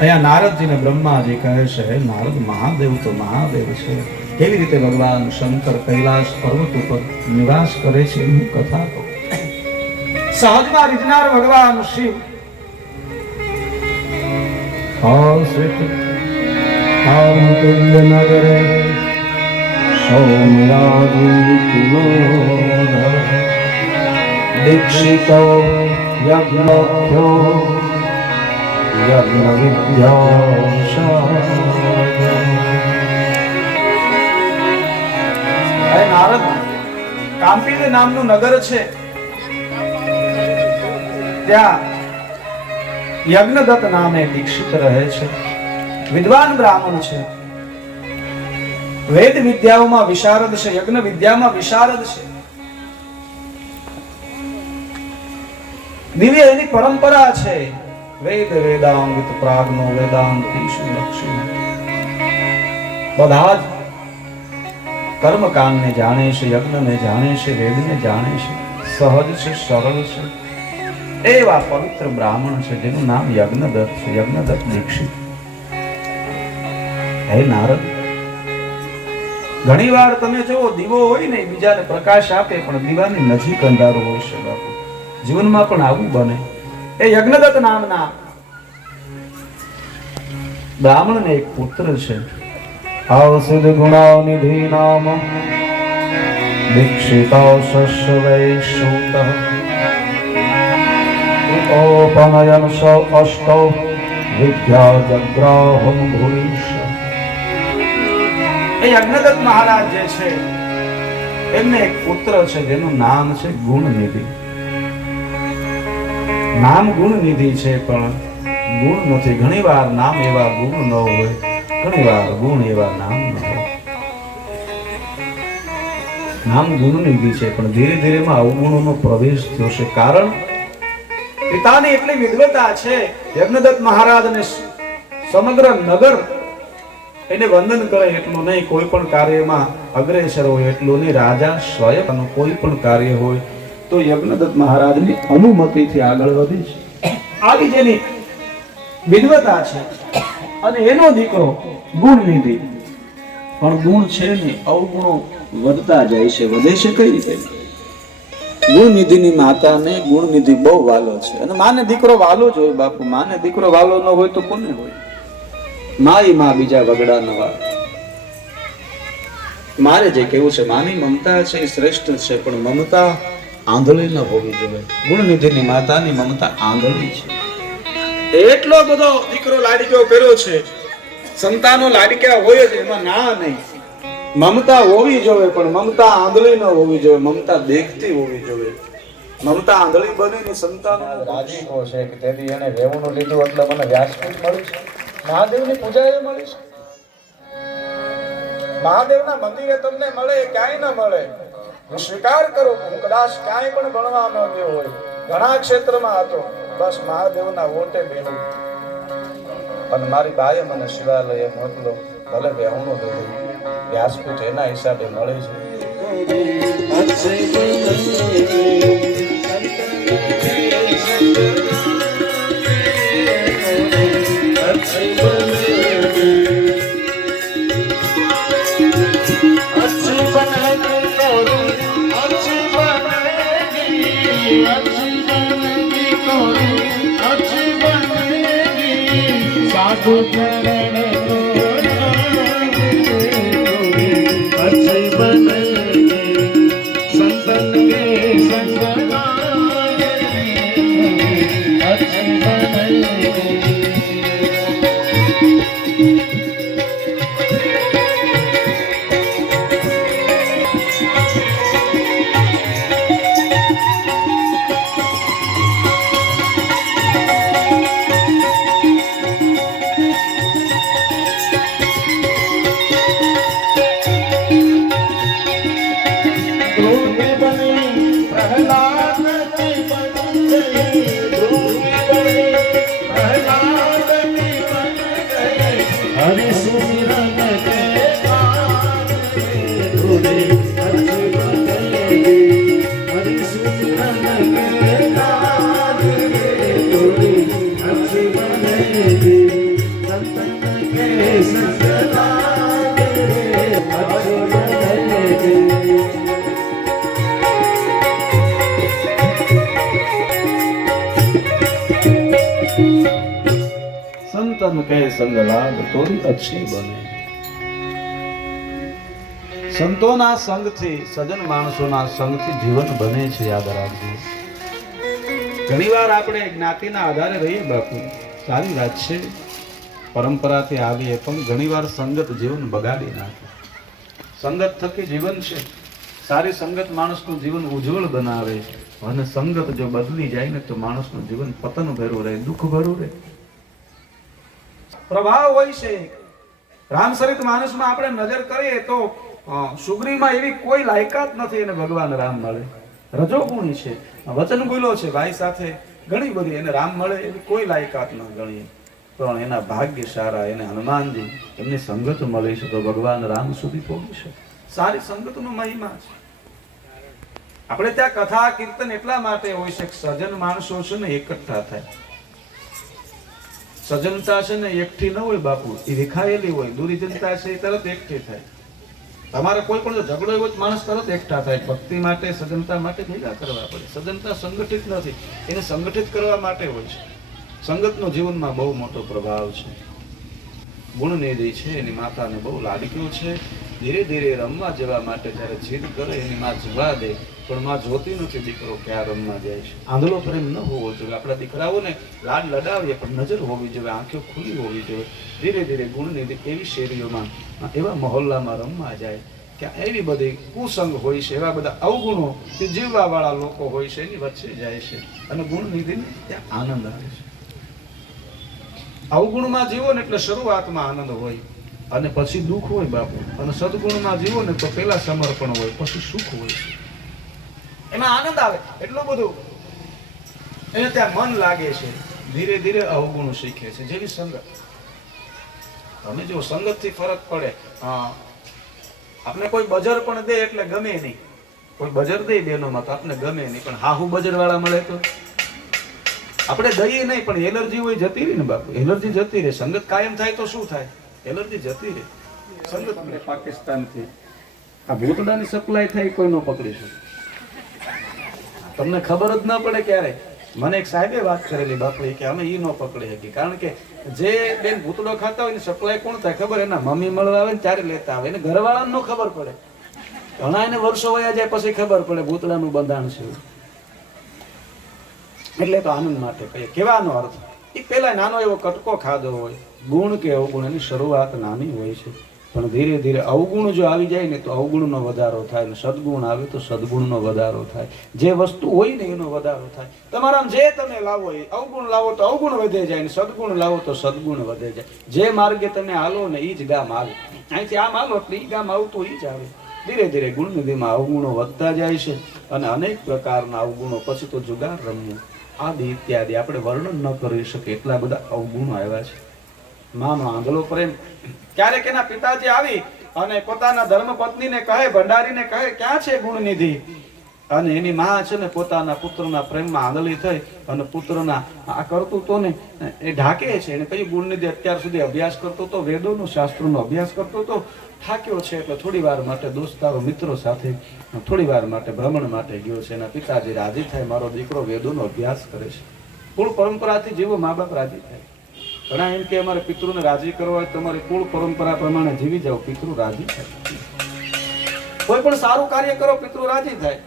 અહીંયા નારદજીને બ્રહ્માજી કહે છે, નારદ મહાદેવ તો મહાદેવ છે. કેવી રીતે ભગવાન શંકર કૈલાસ પર્વત ઉપર નિવાસ કરે છે એની કથા કહું. સહજમાં રીજનાર ભગવાન શિવ તુલ્ય નગરે સૌમ્યાદિ દીક્ષિતો યજ્ઞખ્યો યજ્ઞ વિદ્યા. નારદ કાંપિલી નામનું નગર છે, ત્યાં યજ્ઞદત્ત નામે દીક્ષિત રહે છે. વિદ્વાન બ્રાહ્મણ છે, વેદ વિદ્યાઓમાં વિશારદ છે, યજ્ઞ વિદ્યામાં વિશારદ છે. દિવ્ય એની પરંપરા છે. વેદ વેદાંગ પ્રાગનો વેદાંતીશુ લક્ષી, બધા જ કર્મકાંડને જાણે છે, યજ્ઞને જાણે છે, વેદને જાણે છે, સહજ છે, સરળ છે. એવા પવિત્ર બ્રાહ્મણ છે જેનું નામ યજ્ઞદત્ત છે, યજ્ઞદત્ત દીક્ષિત. હે નારદ, ઘણી વાર તમે જુઓ દીવો હોય ને બીજાને પ્રકાશ આપે, પણ દીવાની નજીક અંધારું હોય છે બાપુ. જીવનમાં પણ આવું બને. એ યજ્ઞદત્ત નામના બ્રાહ્મણને એક પુત્ર છે, આવસિદ ગુણાનિધિ નામ દીક્ષિતા શસ્ય વૈશ્રુત ઓપનયન સ અષ્ટો વિદ્યા જગ્રાહમ ભૂઈશ. એ અગ્નદત્ત મહારાજ જે છે એમને એક પુત્ર છે જેનું નામ છે ગુણનિધિ. નામ ગુણનિધિ છે પણ ગુણ નથી. ઘણીવાર નામ એવા ગુણ ન હોય, ઘણીવાર ગુણ એવા નામ ન હોય. નામ ગુણનિધિ છે પણ ધીરે ધીરે માં અવગુણોનો પ્રવેશ થયો છે. કારણ પિતાની એટલી વિદ્વતા છે, યજ્ઞદત્ત મહારાજને સમગ્ર નગર એને વંદન કરે એટલું નહીં, કોઈ પણ કાર્યમાં અગ્રેસર હોય એટલું નહીં. રાજા સ્વયં કોઈ પણ કાર્ય હોય તો યજ્ઞદત્ત મહારાજની અનુમતિથી આગળ વધે છે. આવી જેની વિદ્વતા છે અને એનો દીકરો ગુણનિધિ. પણ ગુણ છે ને અવગુણો વધતા જાય છે. વધે છે કઈ રીતે? ગુણનિધિની માતાને ગુણનિધિ બહુ વાલો છે અને માને દીકરો વાલો જ હોય. બાપુ, માને દીકરો વાલો ન હોય તો કોને હોય? માય માં બીજા વગડા ન વાર. મારે જે કેવું છે, માની મમતા છે એ શ્રેષ્ઠ છે પણ મમતા આંધળી ન હોવી જોઈએ. ગુણનિધિની માતાની મમતા આંધળી છે. એટલો બધો દીકરો લાડક્યો કર્યો છે, સંતાનો લાડક્યા હોય જ, એમાં ના નહીં. મમતા હોવી જોઈએ પણ મમતા આંધળી ન હોવી જોઈએ. મમતા દેખતી હોવી જોઈએ. મમતા આંધળી બનીને સંતાનો રાજીપો છે કે તેથી એને રેવણું લીધું એટલે મને વ્યાસપીઠ મળી છે, મહાદેવની પૂજા એ મળી છે. મહાદેવના મંદિરે તમને મળે એ ક્યાંય ન મળે. હું સ્વીકાર કરું, હું કદાચ ક્યાંય પણ ભણવા ન ગયો હોય, ઘણા ક્ષેત્રમાં હતો, બસ મહાદેવના ઓટે બેઠો. અને મારી બાએ મને શિવાલય મોકલો, ભલે બેહુણું લીધું, વ્યાસપીઠ એના હિસાબે મળે છે. સંતન કહે સંગ લાગ તોરી અક્ષય બને. સંતોના સંગથી, સજ્જન માણસોના સંગથી જીવન બને છે. યાદ રાખજો. ઘણીવાર આપણે જ્ઞાતિના આધારે રહીએ બાપુ, સારી વાત છે, પરંપરાથી આવીએ, પણ ઘણીવાર સંગત જીવન બગાડી નાખે. સંગત થકી જીવન છે. સારી સંગત માણસનું જીવન ઉજ્જવળ બનાવે અને સંગત જો બદલી જાય ને તો માણસનું જીવન પતન ભર્યું રહે, દુઃખ ભર્યું રહે. પ્રભાવ હોય છે. રામચરિત માનસમાં આપણે નજર કરીએ તો સુગ્રીવમાં એવી કોઈ લાયકાત નથી એને ભગવાન રામ મળે. રજોગુણી છે, વચન બોલ્યો છે ભાઈ સાથે, ઘણી બધી એને રામ મળે એવી કોઈ લાયકાત ન ગણીએ. પણ એના ભાગ્ય સારા, એને હનુમાનજી એમની સંગત મળી છે તો ભગવાન રામ સુધી પહોંચી શકે. સારી સંગતનો મહિમા છે. આપણે ત્યાં કથા કીર્તન એટલા માટે હોય છે કે સજ્જન માણસો છે ને એકઠા થાય. સજ્જનતા છે ને એકઠી ન હોય બાપુ, એ વિખાયેલી હોય. દુર્જનતા છે એ તરત એકઠી થાય. તમારે કોઈ પણ ઝઘડો હોય માણસ તરત એકઠા થાય. ભક્તિ માટે, સજ્જનતા માટે ભેગા કરવા પડે. સજ્જનતા સંગઠિત નથી, એને સંગઠિત કરવા માટે હોય છે. સંગતનો જીવનમાં બહુ મોટો પ્રભાવ છે. ગુણનિધિ છે એની માતાને બહુ લાડક્યો છે. ધીરે ધીરે રમવા જવા માટે જ્યારે જીદ કરે એની માં જવા દે, પણ માં જોતી નથી દીકરો ક્યાં રમવા જાય છે. આંધળો પ્રેમ ન હોવો જોઈએ. આપણા દીકરાઓને લાડ લડાવીએ પણ નજર હોવી જોઈએ, આંખો ખુલ્લી હોવી જોઈએ. ધીરે ધીરે ગુણનિધિ એવી શેરીઓમાં, એવા મહોલ્લામાં રમવા જાય કે એવી બધી કુસંગ હોય છે, એવા બધા અવગુણો કે જીવવા વાળા લોકો હોય છે એની વચ્ચે જાય છે અને ગુણનિધિને ત્યાં આનંદ આવે છે. અવગુણમાં જીવો ને એટલે શરૂઆતમાં આનંદ હોય અને પછી દુઃખ હોય બાપુ, અને સદગુણમાં જીવો ને તો પેલા સમર્પણ હોય પછી સુખ હોય. એમાં આનંદ આવે એટલું બધું એને ત્યાં મન લાગે છે. ધીરે ધીરે અવગુણ શીખે છે. જેવી સંગત, તમે જો સંગતથી ફરક પડે. આપણે કોઈ બજર પણ દે એટલે ગમે નહીં, કોઈ બજર દે બેનોમાં તો આપણે ગમે નહીં, પણ હાહુ બજર વાળા મળે તો આપણે દઈએ નહીં, પણ એલર્જી હોય જતી રહી ને બાપુ, એલર્જી જતી રહે. સંગત કાયમ થાય તો શું થાય? એલર્જી જતી રહે. સંગત આપણે પાકિસ્તાનથી આ ભૂતડાની સપ્લાય થાય કોઈ ન પકડીશું, તમને ખબર જ ન પડે ક્યારે. મને એક સાહેબે વાત કરેલી બાપુ કે અમે ઈ ન પકડી શકી, કારણ કે જે બેન ભૂતડો ખાતા હોય ને સપ્લાય કોણ થાય ખબર? એના મમ્મી મળવા આવે ને ત્યારે લેતા આવે, એને ઘરવાળાને ન ખબર પડે. ઘણા એને વર્ષો વયા જાય પછી ખબર પડે ભૂતડાનું બંધાણ છે. એટલે તો આનંદ માટે કહીએ. કહેવાનો અર્થ એ પેલા નાનો એવો કટકો ખાધો હોય. ગુણ કે અવગુણ એની શરૂઆત નાની હોય છે, પણ ધીરે ધીરે અવગુણ જો આવી જાય ને તો અવગુણનો વધારો થાય, ને સદગુણ આવે તો સદગુણનો વધારો થાય. જે વસ્તુ હોય ને એનો વધારો થાય. તમારા જે તમે લાવો એ અવગુણ લાવો તો અવગુણ વધે જાય, ને સદગુણ લાવો તો સદગુણ વધે જાય. જે માર્ગે તમે હાલો ને એ જ ગામ આવે. અહીંથી આમ હાલો એટલે એ ગામ આવતું એ જ આવે. ધીરે ધીરે ગુણનિધિમાં અવગુણો વધતા જાય છે અને અનેક પ્રકારના અવગુણો. પછી તો જુગાર રમવું આદિ ઇત્યાદિ આપણે વર્ણન ન કરી શકીએ એટલા બધા અવગુણો આવ્યા છે. માનો આંધળો પ્રેમ. ક્યારેક એના પિતાજી આવી અને પોતાના ધર્મપત્નીને કહે, ભંડારીને કહે, ક્યાં છે ગુણનિધિ? અને એની માં છે ને પોતાના પુત્રના પ્રેમમાં આંધળી થઈ અને પુત્રના આ કરતૂતોને એ ઢાકે છે. એને કહ્યું ગુણનિધિ અત્યાર સુધી અભ્યાસ કરતો હતો, વેદોનો શાસ્ત્રોનો અભ્યાસ કરતો હતો, થાક્યો છે એટલે થોડી વાર માટે દોસ્તારો મિત્રો સાથે થોડી વાર માટે ભ્રમણ માટે ગયો છે. એના પિતાજી રાજી થાય, મારો દીકરો વેદોનો અભ્યાસ કરે છે. કુળ પરંપરાથી જેવો મા બાપ રાજી થાય. ઘણા એમ કે અમારે પિતૃને રાજી કરવા હોય તમારી કુળ પરંપરા પ્રમાણે જીવી જાઓ, પિતૃ રાજી થાય. કોઈ પણ સારું કાર્ય કરો પિતૃ રાજી થાય.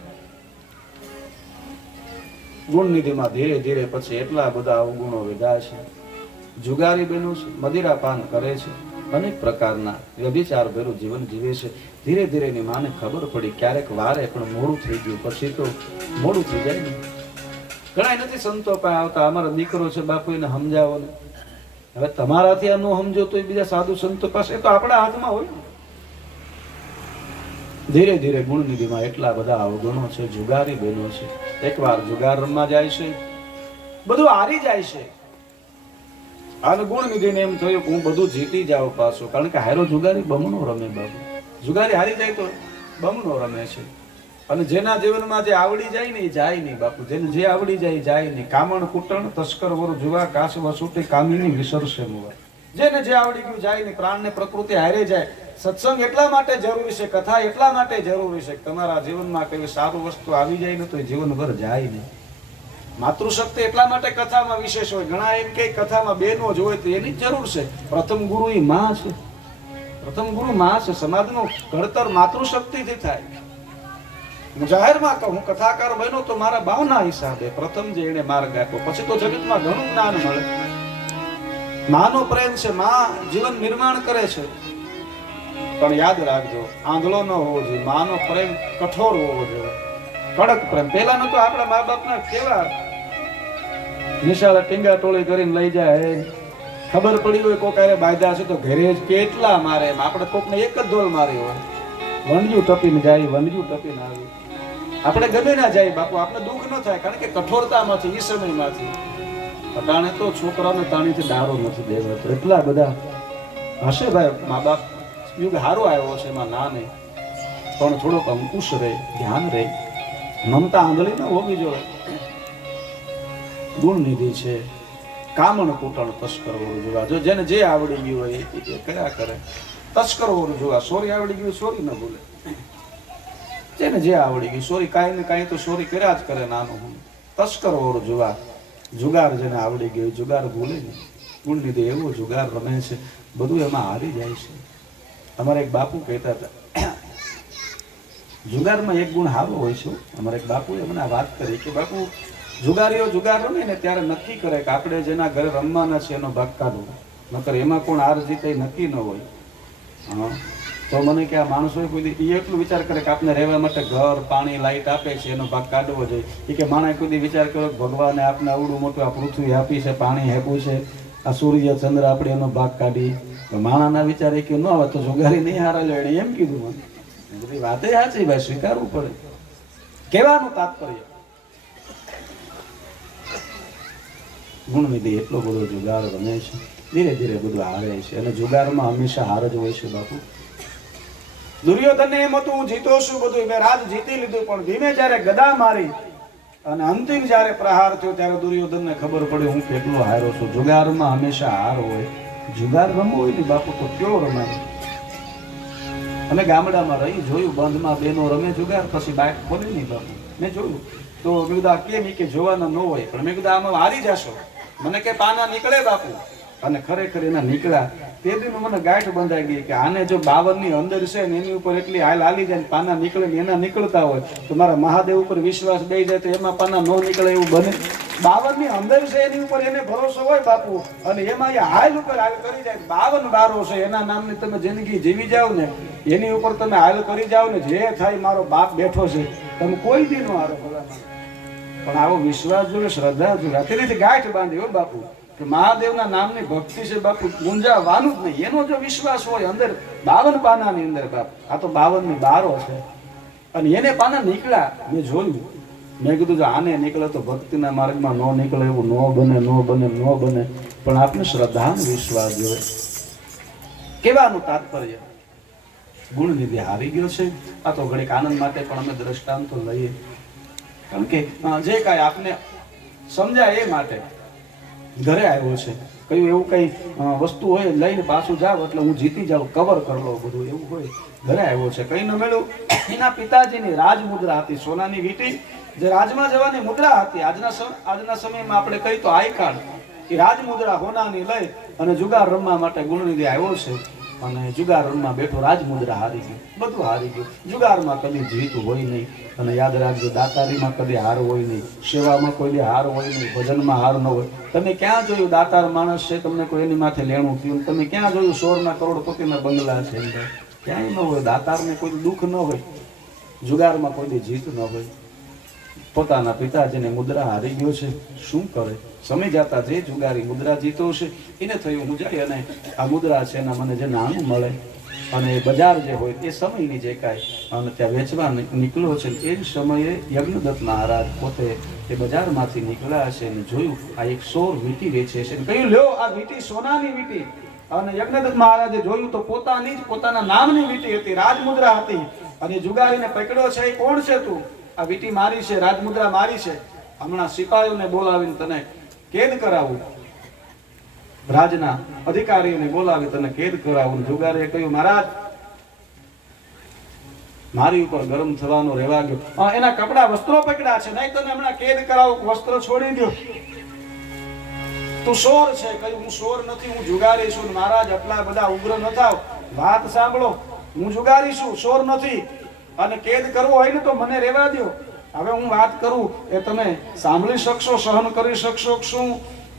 ગુણનિધિમાં ધીરે ધીરે પછી એટલા બધા અવગુણો વધ્યા છે. જુગારી બહેનો છે, મદિરા પાન કરે છે, અનેક પ્રકારના વ્યભિચાર ભર્યું જીવન જીવે છે. ધીરે ધીરે એની માને ખબર પડી ક્યારેક વારે પણ મોડું થઈ ગયું, પછી તો મોડું થઈ જાય ને. ઘણા નથી સંતો પાસે આવતા, અમારો દીકરો છે બાપુ એને સમજાવો ને. હવે તમારાથી આ ન સમજો તો બીજા સાધુ સંતો પાસે, તો આપણા હાથમાં હોય. ધીરે ધીરે ગુણનિધિમાં એટલા બધા અવગુણો છે. જુગારી બહેનો છે, એકવાર જુગાર રમવા જાય છે, બધું હારી જાય છે. અને ગુણનિધિને એમ થયું કે હું બધું જીતી જાઉં પાછું, કારણ કે હારો જુગારી બમણો રમે બાબુ. જુગારી હારી જાય તો બમણો રમે છે. અને જેના જીવનમાં જે આવડી જાય ને એ જાય નહીં બાપુ. જેને જે આવડી જાય જાય નહીં. કામણ કુટણ તસ્કર વર જુવા કાશ વસુટી કામિની વિસરશે મુવા. જેને જે આવડી ગયું જાય નહીં. પ્રાણને પ્રકૃતિ હારે જાય. સત્સંગ એટલા માટે જરૂરી છે, કથા એટલા માટે જરૂરી છે કે તમારા જીવનમાં કઈ સારું વસ્તુ આવી જાય ને તો એ જીવનભર જાય નહીં. માતૃશક્તિ એટલા માટે કથામાં વિશેષ હોય. ઘણા એમ કે કથામાં બેનો જ હોય તો એની જ જરૂર છે. પ્રથમ ગુરુ એ માં છે. પ્રથમ ગુરુ માં છે. સમાજનું ઘડતર માતૃશક્તિથી થાય. હું જાહેરમાં કહું, હું કથાકાર બન્યો તો મારા બાના હિસાબે. પ્રથમ જે એને માર્ગ આપ્યો, પછી તો જગતમાં ઘણું જ્ઞાન મળે. માનો પ્રેમ છે, માં જીવન નિર્માણ કરે છે. પણ યાદ રાખજો, આંધળો ન હોવો જોઈએ. માનો પ્રેમ કઠોર હોવો જોઈએ, કડક પ્રેમ. પેલા તો આપણા મા બાપના કેવા નિશાળે ટીંગા ટોળી કરીને લઈ જાય. ખબર પડી હોય કોક આરે બાયદા છે તો ઘરે જ કેટલા મારે. આપણે કોકને એક જ ધોલ મારી હોય, વણજુ ટપીને જાય, વણજુ ટપીને આવી. આપણે ગમે ના જાય બાપુ, આપણે દુઃખ ન થાય, કારણ કે કઠોરતામાંથી એ સમયમાંથી. અટાણે તો છોકરાઓને તાણીથી દારો નથી દેવાતો. એટલા બધા હશે ભાઈ મા બાપ. યુગ સારો આવ્યો છે એમાં ના નહીં, પણ થોડોક અંકુશ રહે, ધ્યાન રહે. મમતા આંધળી ન હોવી જોઈએ. ગુણનિધિ છે, કામણ કૂટણ તસ્કર વરુ જોવા. જો જેને જે આવડી ગયું હોય એ કયા કરે. તસ્કર વરુ જોવા. સોરી આવડી ગયું સોરી ન ભૂલે. જેને જે આવડી ગયું સોરી કાંઈ ને કાંઈ તો સોરી કર્યા જ કરે નાનું હું. તસ્કર વરુ જોવા. જુગાર જેને આવડી ગયું જુગાર ભૂલે નહીં. ગુણનિધિ એવો જુગાર રમે છે. બધું એમાં હારી જાય છે. અમારા એક બાપુ કહેતા હતા, જુગારમાં એક ગુણ સારો હોય છે. અમારા એક બાપુએ મને આ વાત કરી કે બાપુ જુગારીઓ જુગાર રમે ને ત્યારે નક્કી કરે કે આપણે જેના ઘરે રમવાના છે એનો ભાગ કાઢવો, નકર એમાં કોણ હાર જીતે નક્કી ન હોય. હા, તો મને કે આ માણસોએ કોઈ દી એટલું વિચાર કરે કે આપણે રહેવા માટે ઘર, પાણી, લાઈટ આપે છે એનો ભાગ કાઢવો જોઈએ. એ કે માણસે કોઈ દી વિચાર કર્યો કે ભગવાને આપણે આવડું મોટું આ પૃથ્વી આપી છે, પાણી આપ્યું છે, આ સૂર્ય ચંદ્ર આપણે એનો ભાગ કાઢી. માણાના વિચારે કે ન આવે તો જુગારી નહીં હારા લે, એમ કીધું મને. બધી વાતે સાચી ભાઈ, સ્વીકારવું પડે. કહેવાનું તાત્પર્ય ગુણનિધિ એટલો બધો જુગાર રમે છે, ધીરે ધીરે બધું હારે છે, અને જુગારમાં હંમેશા હાર જ હોય છે. બાપુ દુર્યોધનને એમ હતું હું જીતો છું, બધું મેં રાજ જીતી લીધું, પણ ધીમે જ્યારે ગદા મારી અને અંતિમ જ્યારે પ્રહાર થયો ત્યારે દુર્યોધનને ખબર પડી હું કેટલો હાર્યો છું. જુગારમાં હંમેશા હાર હોય. જુગાર રમવો હોય ને બાપુ તો કેવો રમાય. અમે ગામડામાં રહી જોયું, બંધમાં બેનો રમે જુગાર, પછી બાઇક ખોલે નહીં બાપુ. મેં જોયું તો મેં કીધું આ કેમ કે જોવાના ન હોય, પણ મેં કીધું આમાં હારી જશો. મને કે પાના નીકળે બાપુ, અને ખરેખર એના નીકળ્યા. તે દીનું મને ગાંઠ બંધાઈ ગઈ કે આને જો 52 ની અંદર છે ને એની ઉપર એટલી હાલ હાલી જાય, પાના નીકળે ને એના નીકળતા હોય તો મારા મહાદેવ ઉપર વિશ્વાસ બે જાય તો એમાં પાના ન નીકળે એવું બને. 52 ની અંદર છે એની ઉપર એને ભરોસો હોય બાપુ, અને એમાં એ હાલ ઉપર હાલ કરી જાય. 52 બારો છે એના નામની તમે જિંદગી જીવી જાવ ને, એની ઉપર તમે હાલ કરી જાવ ને, જે થાય મારો બાપ બેઠો છે, તમે કોઈ દી નો હારો ભલામાં. પણ આવો વિશ્વાસ જોઈએ, શ્રદ્ધા જોઈએ. અત્યારેથી ગાંઠ બાંધી હો બાપુ કે મહાદેવના નામની ભક્તિ છે બાપુ, ગુંજાવાનું જ નહીં. એનો જો વિશ્વાસ હોય અંદર 52 પાનાની અંદર બાપ, આ તો 52 ની બારો છે, અને એને પાના નીકળ્યા. મેં જોયું, મેં કીધું જો આને નીકળે તો ભક્તિના માર્ગમાં ન નીકળે એવું ન બને, ન બને, ન બને. પણ આપણે શ્રદ્ધાનો વિશ્વાસ જોઈએ. કહેવાનું તાત્પર્ય ગુણનિધિ હારી ગયો છે. આ તો ઘડીક આનંદ માટે પણ અમે દ્રષ્ટાંતો લઈએ, કારણ કે જે કાંઈ આપને સમજાય એ માટે. ઘરે આવ્યો છે, કયું એવું કઈ વસ્તુ હોય લઈને પાછું જાવ એટલે હું જીતી જાઉં, કવર કરી લો બધું એવું હોય. ઘરે આવ્યો છે, કઈ ન મળ્યું. એના પિતાજીની રાજ મુદ્રા હતી, સોનાની વીંટી, જે રાજમાં જવાની મુદ્રા હતી. આજના સમયમાં આપણે કહી તો આઈ કાર્ડ, એ રાજ મુદ્રા હોનાની લઈ અને જુગાર રમવા માટે ગુણનિધિ આવ્યો છે. અને જુગાર રમવા બેઠો, રાજ મુદ્રા હારી ગયું, બધું હારી ગયું. જુગારમાં કદી જીત હોય નહીં, અને યાદ રાખજો દાતારીમાં કદી હાર હોય નહીં, સેવામાં કોઈ હાર હોય નહીં, ભજનમાં હાર ન હોય. તમે ક્યાં જોયું દાતાર માણસ છે તમને કોઈ એની માથે લેણું થયું? તમે ક્યાં જોયું 16 કરોડપતિના બંગલા છે? ક્યાંય ન હોય. દાતારને કોઈ દુઃખ ન હોય, જુગારમાં કોઈ જીત ન હોય. પોતાના પિતાજીને મુદ્રા હારી ગયો છે, શું કરે? સમય જતા જે જુગારી મુદ્રા જીતો છે એને થયું હું જાય અને આ મુદ્રા છે એના મને જે નાણું મળે, અને બજાર જે હોય એ સમયની જે કાંઈ અને ત્યાં વેચવા નીકળ્યો છે, એ જ સમયે યજ્ઞદત્ત મહારાજ પોતે એ બજારમાંથી નીકળ્યા છે અને જોયું આ એક 100 વીંટી વેચે છે. કહ્યું લ્યો આ વીંટી સોનાની વીંટી. અને યજ્ઞદત્ત મહારાજે જોયું તો પોતાની જ પોતાના નામની વીંટી હતી, રાજમુદ્રા હતી. અને જુગારીને પકડ્યો છે, એ કોણ છે તું? આ વીંટી મારી છે, રાજમુદ્રા મારી છે, હમણાં સિપાહીઓને બોલાવીને તને કેદ કરાવું, રાજના અધિકારીઓને બોલાવી તને કેદ કરાવું. જુગારીએ કહ્યું મહારાજ મારી ઉપર ગરમ થવાનો રહેવા ગયો, એના કપડા વસ્ત્રો પકડ્યા છે, નહીં તને હમણાં કેદ કરાવું, વસ્ત્ર છોડી દો. તું સોર છે? કહ્યું હું સોર નથી, હું જુગારી છું. મહારાજ આટલા બધા ઉગ્ર ન થાવ, વાત સાંભળો, હું જુગારી છું, સોર નથી. અને કેદ કરવો હોય ને તો મને રહેવા દો. હવે હું વાત કરું એ તમે સાંભળી શકશો, સહન કરી શકશો? શું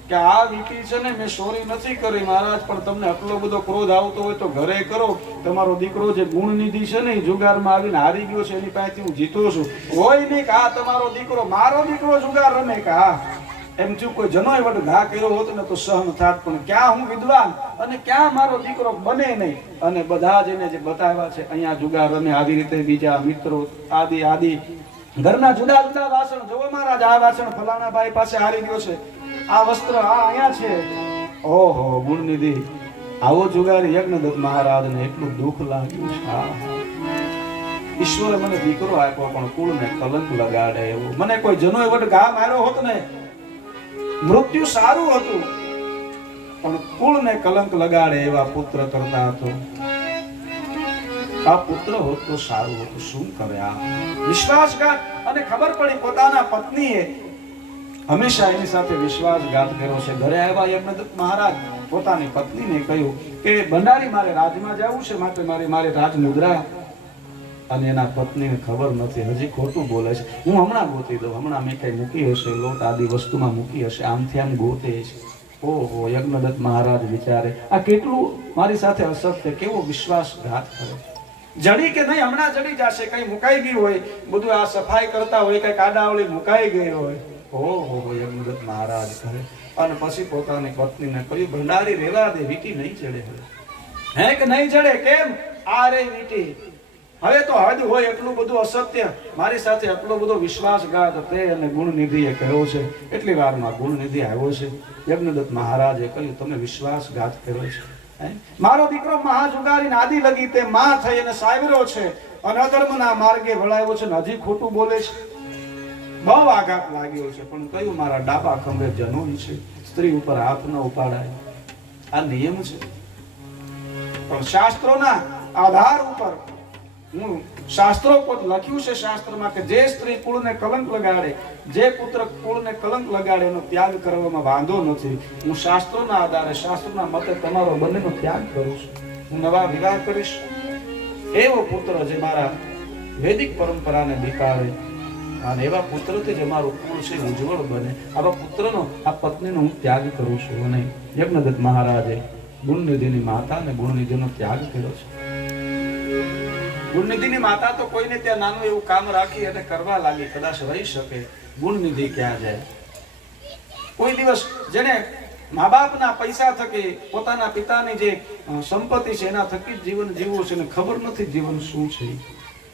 કે આ વીંટી છે ને મેં ચોરી નથી કરી મહારાજ, પણ તમને આટલો બધો ક્રોધ આવતો હોય તો ઘરે કરો. તમારો દીકરો જે ગુણનિધિ છે ને એ જુગારમાં આવીને હારી ગયો છે, એની પાસેથી હું જીતો છું. હોય નહીં કે આ તમારો દીકરો, મારો દીકરો જુગાર રમે કે હા એમ થયું. કોઈ જનોય વડ ઘા કર્યો હોત ને તો સહન થાત, પણ ક્યાં હું વિદ્વાન અને ક્યાં મારો દીકરો બને નહીં. અને બધા જ એને જે બતાવ્યા છે અહીંયા જુગાર રમે આવી રીતે, બીજા મિત્રો આદિ ઘરના જુદા જુદા વાસણ. જોવો મહારાજ આ વાસણ ફલાણા ભાઈ પાસે હારી ગયો છે, આ વસ્ત્ર આ અહીંયા છે. ઓહો ગુણનિધિ આવો જુગારી યજ્ઞદત્ત મહારાજને એટલું દુઃખ લાગ્યું છે. ઈશ્વરે મને દીકરો આપ્યો પણ કુળને કલંક લગાડે એવું. મને કોઈ જનોય વડ ઘા માર્યો હોત ને મૃત્યુ સારું હતું, પણ કુળને કલંક લગાડે એવા પુત્ર કરતા હતો. આ પુત્ર હોત તો સારું હતું. શું કરે આ વિશ્વાસઘાત? અને ખબર પડી પોતાના પત્નીએ હંમેશા એની સાથે વિશ્વાસઘાત કર્યો છે. ઘરે આવ્યા યજ્ઞદત્ત મહારાજ પોતાની પત્નીને કહ્યું કે ભંડારી મારે રાજમાં જવું છે, માટે મારી રાજમુદ્રા. અને એના પત્નીને ખબર નથી, હજી ખોટું બોલે છે. હું હમણાં ગોતી દઉં, હમણાં મેં કઈ મૂકી હશે, લોટ આદિ વસ્તુમાં મૂકી હશે, આમથી આમ ગોતે છે. ઓહો, યજ્ઞદત્ત મહારાજ વિચારે આ કેટલું મારી સાથે અસત્ય, કેવો વિશ્વાસઘાત કરે. જડી કે નહીં, હમણાં જડી જશે, કઈ મુકાઈ ગયું હોય, બધું આ સફાઈ કરતા હોય, કઈ કાડાવળી મુકાઈ ગઈ હોય. ઓહો, યજ્ઞદત્ત મહારાજ કરે. અને પછી પોતાની પત્નીને કહ્યું, ભંડારી રેવા દે, વીટી નહીં ચડે. હે કે નહીં ચડે? કેમ? આ રે વીટી, હવે તો હદ હોય એટલું બધું અસત્ય, મારી સાથે આટલો બધો વિશ્વાસઘાત તે અને ગુણનિધિએ કર્યો છે. એટલી વારમાં ગુણનિધિ આવ્યો છે. યજ્ઞદત્ત મહારાજે કહ્યું, તમે વિશ્વાસઘાત કર્યો છે. મારો દીકરો મહાજુગારી આદિ લગી તે માં થઈ અને સાવર્યો છે અને અધર્મના માર્ગે વળાયો છે ને હજી ખોટું બોલે છે. બહુ આઘાત લાગ્યો છે, પણ કયું મારા ડાબા ખંભે જનોઈ છે, સ્ત્રી ઉપર હાથ ન ઉપાડાય, આ નિયમ છે. પણ શાસ્ત્રોના આધાર ઉપર હું શાસ્ત્રો પર લખ્યું છે, શાસ્ત્રમાં કે જે સ્ત્રી કુળને કલંક લગાડે, જે પુત્ર કુળને કલંક લગાડે એનો ત્યાગ કરવામાં વાંધો નથી. હું શાસ્ત્રોના આધારે, શાસ્ત્રના મતે તમારો બંનેનો ત્યાગ કરું છું. હું નવા વિવાહ કરીશ. એવો પુત્ર જે મારા વૈદિક પરંપરાને દીપાવે અને એવા પુત્રથી જ અમારું કુળ છે ઉજ્જવળ બને, આવા પુત્રનો, આ પત્નીનો હું ત્યાગ કરું છું. અને યજ્ઞદત્ત મહારાજે ગુણનિધિની માતા અને ગુણનિધિનો ત્યાગ કર્યો છે. ગુણનિધિની માતા તો કોઈને ત્યાં નાનું એવું કામ રાખી અને કરવા લાગી, કદાચ રહી શકે. ગુણનિધિ ક્યાં જાય? કોઈ દિવસ જેને મા બાપના પૈસા થકી, પોતાના પિતાની જે સંપત્તિ છે એના થકી જ જીવન જીવવું છે ને ખબર નથી જીવન શું છે,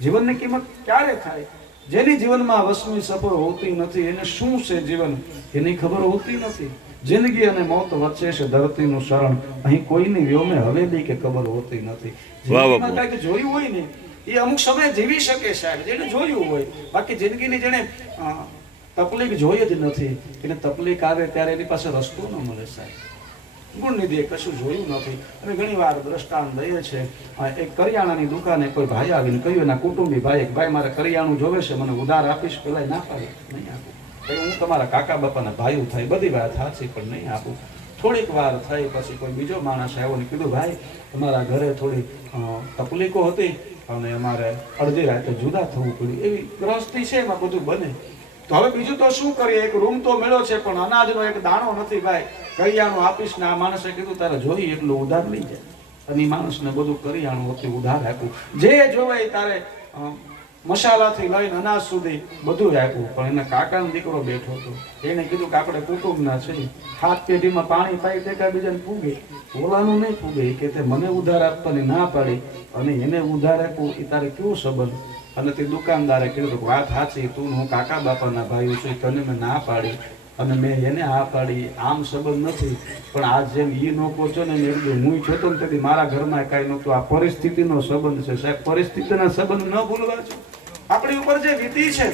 જીવનની કિંમત ક્યારે થાય. જેની જીવનમાં વસમી સફળ હોતી નથી, એને શું છે જીવન એની ખબર હોતી નથી. જિંદગી અને મોત વચ્ચે છે ધરતીનું શરણ, અહીં કોઈની વ્યોમે હવેલી કે ખબર હોતી નથી. જીવનમાં કાંઈક જોયું હોય ને એ અમુક સમય જીવી શકે સાહેબ, જેને જોયું હોય. બાકી જિંદગીની જેને તકલીફ જોઈ જ નથી, એને તકલીફ આવે ત્યારે એની પાસે રસ્તો ન મળે સાહેબ. ગુણનિધિએ કશું જોયું નથી. અને ઘણી વાર દ્રષ્ટાંત દઈએ છે, એક કરિયાણાની દુકાને કોઈ ભાઈ આવીને કહ્યું, એના કુટુંબી ભાઈ, ભાઈ મારે કરિયાણું જોવે છે, મને ઉધાર આપીશ? પેલા ના પાડી, નહીં આપું. હું તમારા કાકા બાપાના ભાઈઓ થાય, બધી વાત સાચી, પણ નહીં આપું. થોડીક વાર થઈ પછી કોઈ બીજો માણસ આવ્યો ને કીધું, ભાઈ તમારા ઘરે થોડી તકલીફો હતી અને અમારે અડધી રાતે જુદા થવું પડ્યું, એવી ગ્રસ્તી છે, એમાં બધું બને. તો હવે બીજું તો શું કરીએ? એક રૂમ તો મળ્યો છે પણ અનાજનો એક દાણો નથી. ભાઈ કરિયાણું આપીશ ને? આ માણસે કીધું તારે જોઈએ એટલું ઉધાર લઈ જાય. અને એ માણસને બધું કરિયાણું હતું ઉધાર આપ્યું, જે જોવે તારે મસાલાથી લઈને અનાજ સુધી બધું આપ્યું. પણ એના કાકાનો દીકરો બેઠો હતો, એને કીધું કે આપણે કુટુંબના છે, હાથ પેઢીમાં પાણી પાઈ દેખા બીજાને પૂગે, ઓલાનું નહીં પૂગે. કે તે મને ઉધાર આપવાની ના પાડી અને એને ઉધાર આપ્યું, એ તારે કેવો સંબંધ? અને તે દુકાનદારે કીધું, વાત સાચી, તું હું કાકા બાપાના ભાઈઓ છું, તને મેં ના પાડી અને મેં એને આ પાડી, આમ સંબંધ નથી. પણ આજ જેમ ઈ નો પહોંચો ને એમ હું જોતો ને તેથી મારા ઘરમાં કાંઈ નહોતું. આ પરિસ્થિતિનો સંબંધ છે સાહેબ, પરિસ્થિતિના સંબંધ ન ભૂલવા છો. આપણી ઉપર જે વીતી છે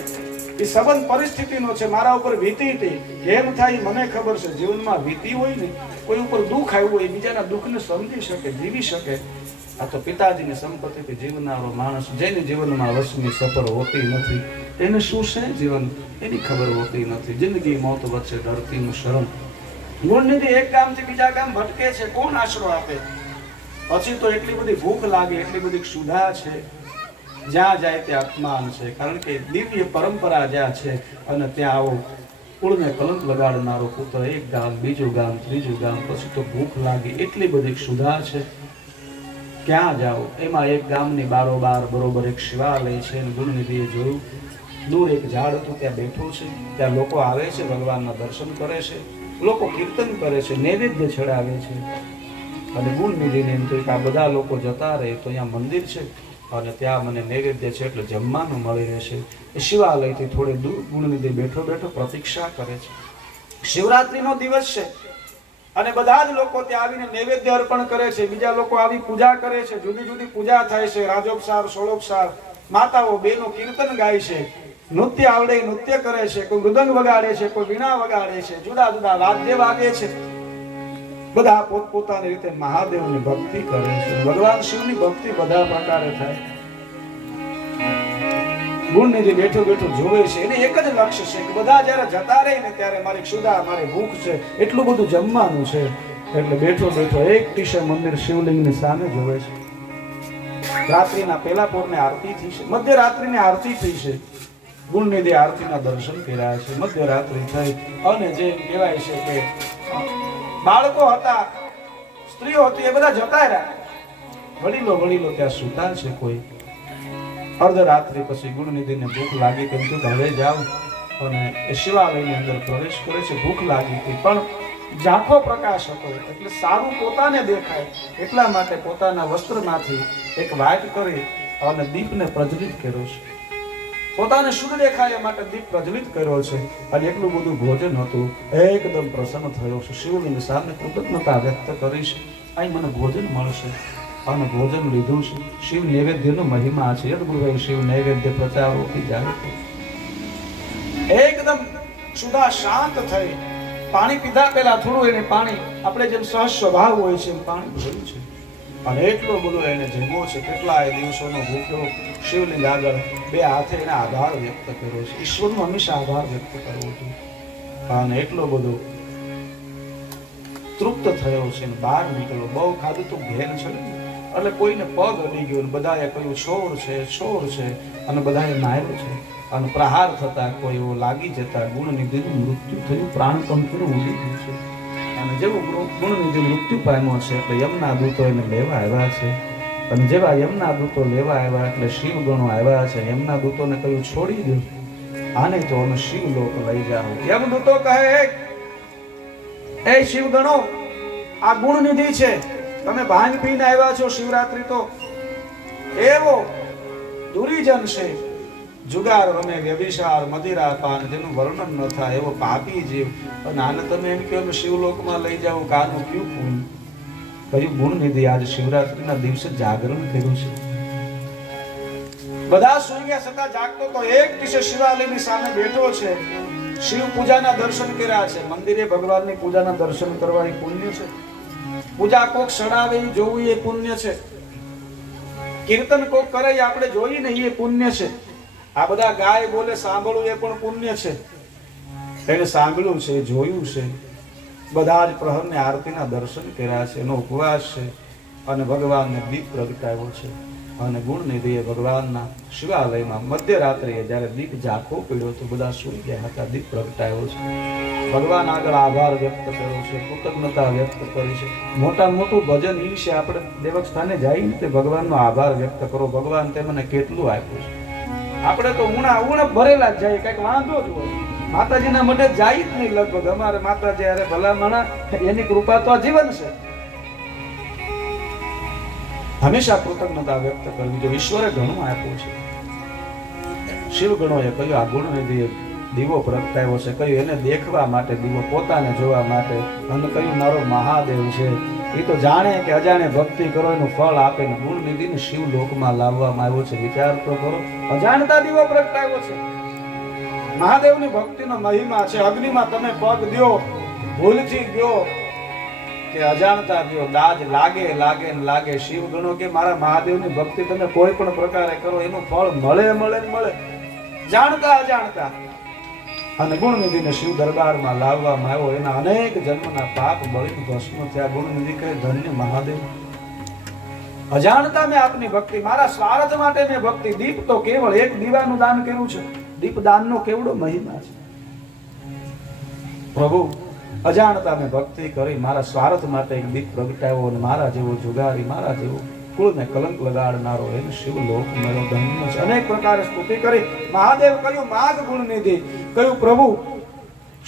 એ સંબંધ પરિસ્થિતિનો છે, મારા ઉપર વીતી હતી. કેમ થાય મને ખબર છે. જીવનમાં વીતી હોય ને, કોઈ ઉપર દુઃખ આવ્યું હોય, બીજાના દુઃખને સમજી શકે, જીવી શકે. આ તો પિતાજીની સંપત્તિથી જીવનારો માણસ, જેની જીવનમાં વસની સફર હોતી નથી, એને શું છે જીવન એની ખબર હોતી નથી. જિંદગી મોત વચ્ચે ધરતીનું શરણ. ગુણનિધિ એક ગામથી બીજા ગામ ભટકે છે, કોણ આશરો આપે? પછી તો એટલી બધી ભૂખ લાગે, એટલી બધી ક્ષુધા છે, જ્યાં જાય ત્યાં અપમાન છે. કારણ કે દિવ્ય પરંપરા જ્યાં છે અને ત્યાં આવો કુળને કલંક લગાડનારો પુત્ર, એક ગામ, બીજું ગામ, ત્રીજું ગામ, પછી તો ભૂખ લાગી, એટલી બધી ક્ષુધા છે, ક્યાં જાઓ? એમાં એક ગામની બારોબાર બરોબર એક શિવાલય છે. ગુણનિધિએ જોયું, દૂર એક ઝાડ હતું, ત્યાં બેઠો છે, ત્યાં લોકો આવે છે, ભગવાનના દર્શન કરે છે, લોકો કીર્તન કરે છે, નૈવેદ્ય ચડાવે છે. અને ગુણનિધિને એમ થયું કે આ બધા લોકો જતા રહે તો અહીંયા મંદિર છે અને ત્યાં મને નૈવેદ્ય છે એટલે જમવાનું મળી રહેશે. એ શિવાલયથી થોડે દૂર ગુણનિધિ બેઠો બેઠો પ્રતીક્ષા કરે છે. શિવરાત્રીનો દિવસ છે અને બધા જ લોકો ત્યાં આવીને નૈવેદ્ય અર્પણ કરે છે. બીજા લોકો આવી પૂજા કરે છે, જુદી જુદી પૂજા થાય છે, રાજોપસાર, ષોડોપસાર. માતાઓ બહેનો કીર્તન ગાય છે, નૃત્ય આવડે નૃત્ય કરે છે, કોઈ મૃદંગ વગાડે છે, કોઈ વીણા વગાડે છે, જુદા જુદા વાદ્ય વાગે છે. બધા પોતપોતાની રીતે મહાદેવની ભક્તિ કરે છે. ભગવાન શિવની ભક્તિ બધા પ્રકારે થાય. ગુણનિધિ બેઠો બેઠો જોવે છે, એને એક જ લક્ષ્ય છે કે બધા જ્યારે જતા રહે ને ત્યારે મારી ક્ષુધા, મારી ભૂખ છે, એટલું બધું જમવાનું છે. એટલે બેઠો બેઠો એક ટીશે મંદિર શિવલિંગની સામે જોવે છે. રાત્રિના પહેલા પોરની આરતી થઈ છે, મધ્યરાત્રિની આરતી થઈ છે. ગુણનિધિ આરતીના દર્શન કર્યા છે. મધ્યરાત્રિ થઈ અને જે કહેવાય છે કે બાળકો હતા, સ્ત્રીઓ હતી, એ બધા જતા રહ્યા. વડીલો ત્યાં સૂતા છે. કોઈ અર્ધરાત્રિ પછી ગુણનિધિને ભૂખ લાગી, કેમ કે હવે જાવ અને એ શિવાલયની અંદર પ્રવેશ કરે છે. ભૂખ લાગી હતી, પણ ઝાંખો પ્રકાશ હતો એટલે સારું પોતાને દેખાય એટલા માટે પોતાના વસ્ત્રમાંથી એક વાટ કરી અને દીપને પ્રજ્વલિત કર્યો છે. પોતાને શુદ્ધ દેખાય એ માટે દીપ પ્રજ્વલિત કર્યો છે. અને એટલું બધું ભોજન હતું, એકદમ પ્રસન્ન થયો છે. શિવલિંગ સામે કૃતજ્ઞતા વ્યક્ત કરી છે, અહીં મને ભોજન મળશે અને ભોજન લીધું છે. શિવ નૈવેદ્યનો મહિમા છે. યદગુરુભાઈ શિવ નૈવેદ્ય પ્રચારોથી જાહેર એકદમ સુધા શાંત થઈ. પાણી પીધા પહેલા થોડું એને પાણી, આપણે જેમ સહજ સ્વભાવ હોય છે એમ પાણી ભર્યું છે અને એટલો બધો એને જમ્યો છે. કેટલાય દિવસોનો ભૂખ્યો શિવલિંગ આગળ બે હાથે એને આભાર વ્યક્ત કર્યો છે. ઈશ્વરનો હંમેશા આભાર વ્યક્ત કરવો જોઈએ અને એટલો બધો તૃપ્ત થયો છે ને બહાર નીકળ્યો. બહુ ખાધું તો ઘેર છે એટલે કોઈને પગ અડી ગયો, બધાએ કહ્યું છોર છે અને બધાએ માર્યો છે અને પ્રહાર થતા કોઈ એવો લાગી જતા ગુણનિધિનું મૃત્યુ થયું, પ્રાણ પંખીનું ઉડી ગયું છે. અને જેવું ગુણનિધિ મૃત્યુ પામ્યો છે એટલે યમના દૂતો એને લેવા આવ્યા છે. અને જેવા યમના દૂતો લેવા આવ્યા એટલે શિવ ગણો આવ્યા છે. યમના દૂતોને કહ્યું છોડી દો આને, તો અમે શિવલોક લઈ જાઓ. યમ દૂતો કહે એ શિવ ગણો, આ ગુણનિધિ છે, તમે ભાંગ પીને આવ્યા છો. શિવરાત્રી તો એવો દુરીજન છે, જુગાર રમે, વ્યભિચાર, મદિરા પાન, જેનું વર્ણન ન થાય એવો પાપી જીવ. અને આને તમે એમ કહો અમે શિવલોકમાં લઈ જાઓ, કાનું ક્યું પૂન. કયું ગુણનિધિ આજે શિવરાત્રીના દિવસે જાગરણ કર્યું છે. બધા સુઈ ગયા છતાં જાગતો તો એક દિવસે શિવાલયની સામે બેઠો છે. શિવ પૂજાના દર્શન કર્યા છે. મંદિરે ભગવાનની પૂજાના દર્શન કરવા એ પુણ્ય છે. પૂજા કોક સડાવે એ જોવું એ પુણ્ય છે. કીર્તન કોક કરે એ આપણે જોઈને એ પુણ્ય છે. આ બધા ગાય બોલે સાંભળવું એ પણ પુણ્ય છે. એને સાંભળ્યું છે, જોયું છે. બધા જ પ્રહરને આરતીના દર્શન કર્યા છે. એનો ઉપવાસ છે અને ભગવાનને દીપ પ્રગટાવ્યો છે. અને ગુણનિધિએ ભગવાનના શિવાલયમાં મધ્યરાત્રિએ જ્યારે દીપ ઝાંખો પડ્યો તો બધા સૂઈ ગયા હતા, દીપ પ્રગટાવ્યો છે. ભગવાન આગળ આભાર વ્યક્ત કર્યો છે, કૃતજ્ઞતા વ્યક્ત કરી છે. મોટા મોટું ભજન એ છે, આપણે દેવક સ્થાને જઈને તે ભગવાનનો આભાર વ્યક્ત કરો. ભગવાન તે મને કેટલું આપ્યું છે. આપણે તો ઉણ ભરેલા જ જાય, કઈક વાંધો જ હોય. માતાજીના મઢે જાય જ નહીં લગભગ. અમારે માતાજી અરે ભલામણા, એની કૃપા તો જીવન છે. હંમેશા કૃતજ્ઞતા વ્યક્ત કરવી જોઈએ. ઈશ્વરે ઘણું આપ્યું છે. શિવ ગણોએ કહ્યું આ ગુણનિધિએ દીવો પ્રગટાવ્યો છે. કહ્યું એને દેખવા માટે દીવો, પોતાને જોવા માટે. અને કહ્યું મારો મહાદેવ છે, એ તો જાણે કે અજાણે ભક્તિ કરો એનું ફળ આપે ને ગુણનિધિને શિવલોકમાં લાવવામાં આવ્યો છે. વિચાર તો કરો, અજાણતા દીવો પ્રગટાવ્યો છે. મહાદેવની ભક્તિનો મહિમા છે. અગ્નિમાં તમે પગ દ્યો, ભૂલથી ગયો કે અજાણતા ગયો, દાજ લાગે લાગે ને લાગે. શિવ ગણો કે મારા મહાદેવની ભક્તિ તમે કોઈ પણ પ્રકારે કરો એનું ફળ મળે મળે મળે, જાણતા અજાણતા. અને ગુણનિધિને શિવ દરબારમાં લાવવામાં આવ્યો. એના અનેક જન્મના પાપ બળીને ભસ્મ થયા. ગુણનિધિ કહે ધન્ય મહાદેવ, અજાણતા મેં આપની ભક્તિ, મારા સ્વાર્થ માટે મેં ભક્તિ. દીપ તો કેવળ એક દીવાનું દાન કર્યું છે. દીપ દાનનો કેવડો મહિમા છે. પ્રભુ અજાણતા મેં ભક્તિ કરી, મારા સ્વાર્થ માટે એક દીપ પ્રગટાવ્યો અને મારા જેવો જુગારી, મારા જેવો કુળને કલંક લગાડનારો એને શિવલોક મળ્યો, ધન્ય છે. અનેક પ્રકારે સ્તુતિ કરી. મહાદેવ કહ્યું માગ ગુણનિધિ. કહ્યું પ્રભુ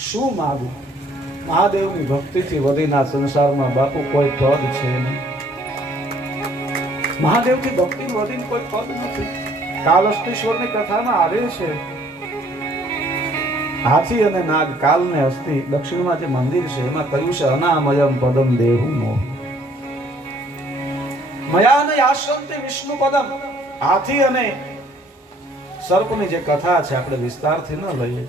શું માગું? મહાદેવની ભક્તિથી વધીના સંસારમાં બાપુ કોઈ પદ છે નહીં. મહાદેવની ભક્તિથી વધીને કોઈ પદ નથી. કાલહસ્તીશ્વરની કથામાં આવે છે, હાથી અને નાગ, કાલ ને હસ્તી, દક્ષિણમાં જે મંદિર છે એમાં કહ્યું છે અનામયમ પદમ દેહુ મોહ મયાને આશ્રમથી વિષ્ણુ પદમ. હાથી અને સર્પની જે કથા છે આપણે વિસ્તારથી ન લઈએ.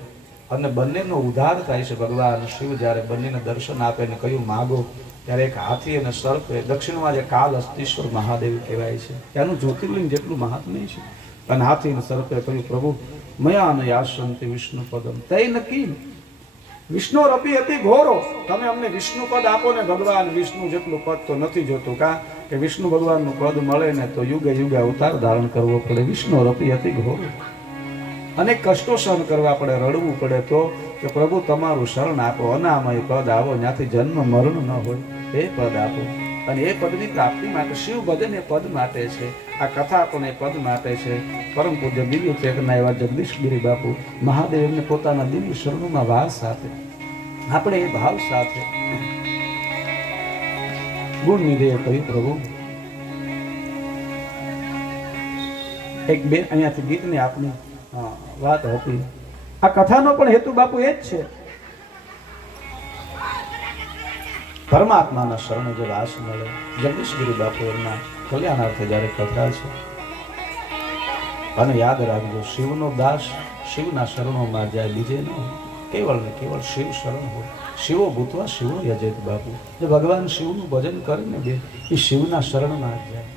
અને બંનેનો ઉદ્ધાર થાય છે. ભગવાન શિવ જ્યારે બંનેને દર્શન આપે ને કહ્યું માગો, ત્યારે એક હાથી અને સર્પ, દક્ષિણમાં જે કાલ હસ્તીશ્વર મહાદેવ કહેવાય છે, ત્યાંનું જ્યોતિર્લિંગ જેટલું મહાત્મ્ય છે. અને હાથીને સર્પે કહ્યું પ્રભુ મયા ન યાસંતિ વિષ્ણુ પદમ તૈ નકી વિષ્ણુ રપી હતી ઘોરો, તમે અમને વિષ્ણુ પદ આપો ને ભગવાન વિષ્ણુ જેટલું પદ તો નથી જોતું કા કે વિષ્ણુ ભગવાનનું પદ મળે ને તો યુગે યુગે અવતાર ધારણ કરવો પડે. વિષ્ણુ રપી હતી ઘોરો, અનેક કષ્ટો સહન કરવા પડે, રડવું પડે તો કે પ્રભુ તમારું શરણ આપો, અનામય પદ આવો, જ્યાંથી જન્મ મરણ ન હોય એ પદ આપો. અને એ પદની પ્રાપ્તિ માટે શિવ ભજન એ પદ માટે છે, આ કથા પણ એ પદ માટે છે. પરમ પૂજ્ય દિવ્ય ચેતના એવા જગદીશગીરી બાપુ મહાદેવને પોતાના દિવ્ય શરણોમાં વાસ સાથે આપણે એ ભાવ સાથે ગુણ નિધેય કહ્યું પ્રભુ એક બે અહીંયાથી ગીતની આપની વાત હતી. આ કથાનો પણ હેતુ બાપુ એ જ છે, પરમાત્માના શરણે જે વાસ મળે. જગદીશગીરી બાપુ એમના કલ્યાણાર્થે જ્યારે કથા છે. અને યાદ રાખજો, શિવનો દાસ શિવના શરણોમાં જાય, બીજે ન હોય, કેવળ ને કેવળ શિવ શરણ હોય. શિવો ભૂતવા શિવો યજેત બાપુ, જે ભગવાન શિવનું ભજન કરીને બે એ શિવના શરણમાં જ જાય.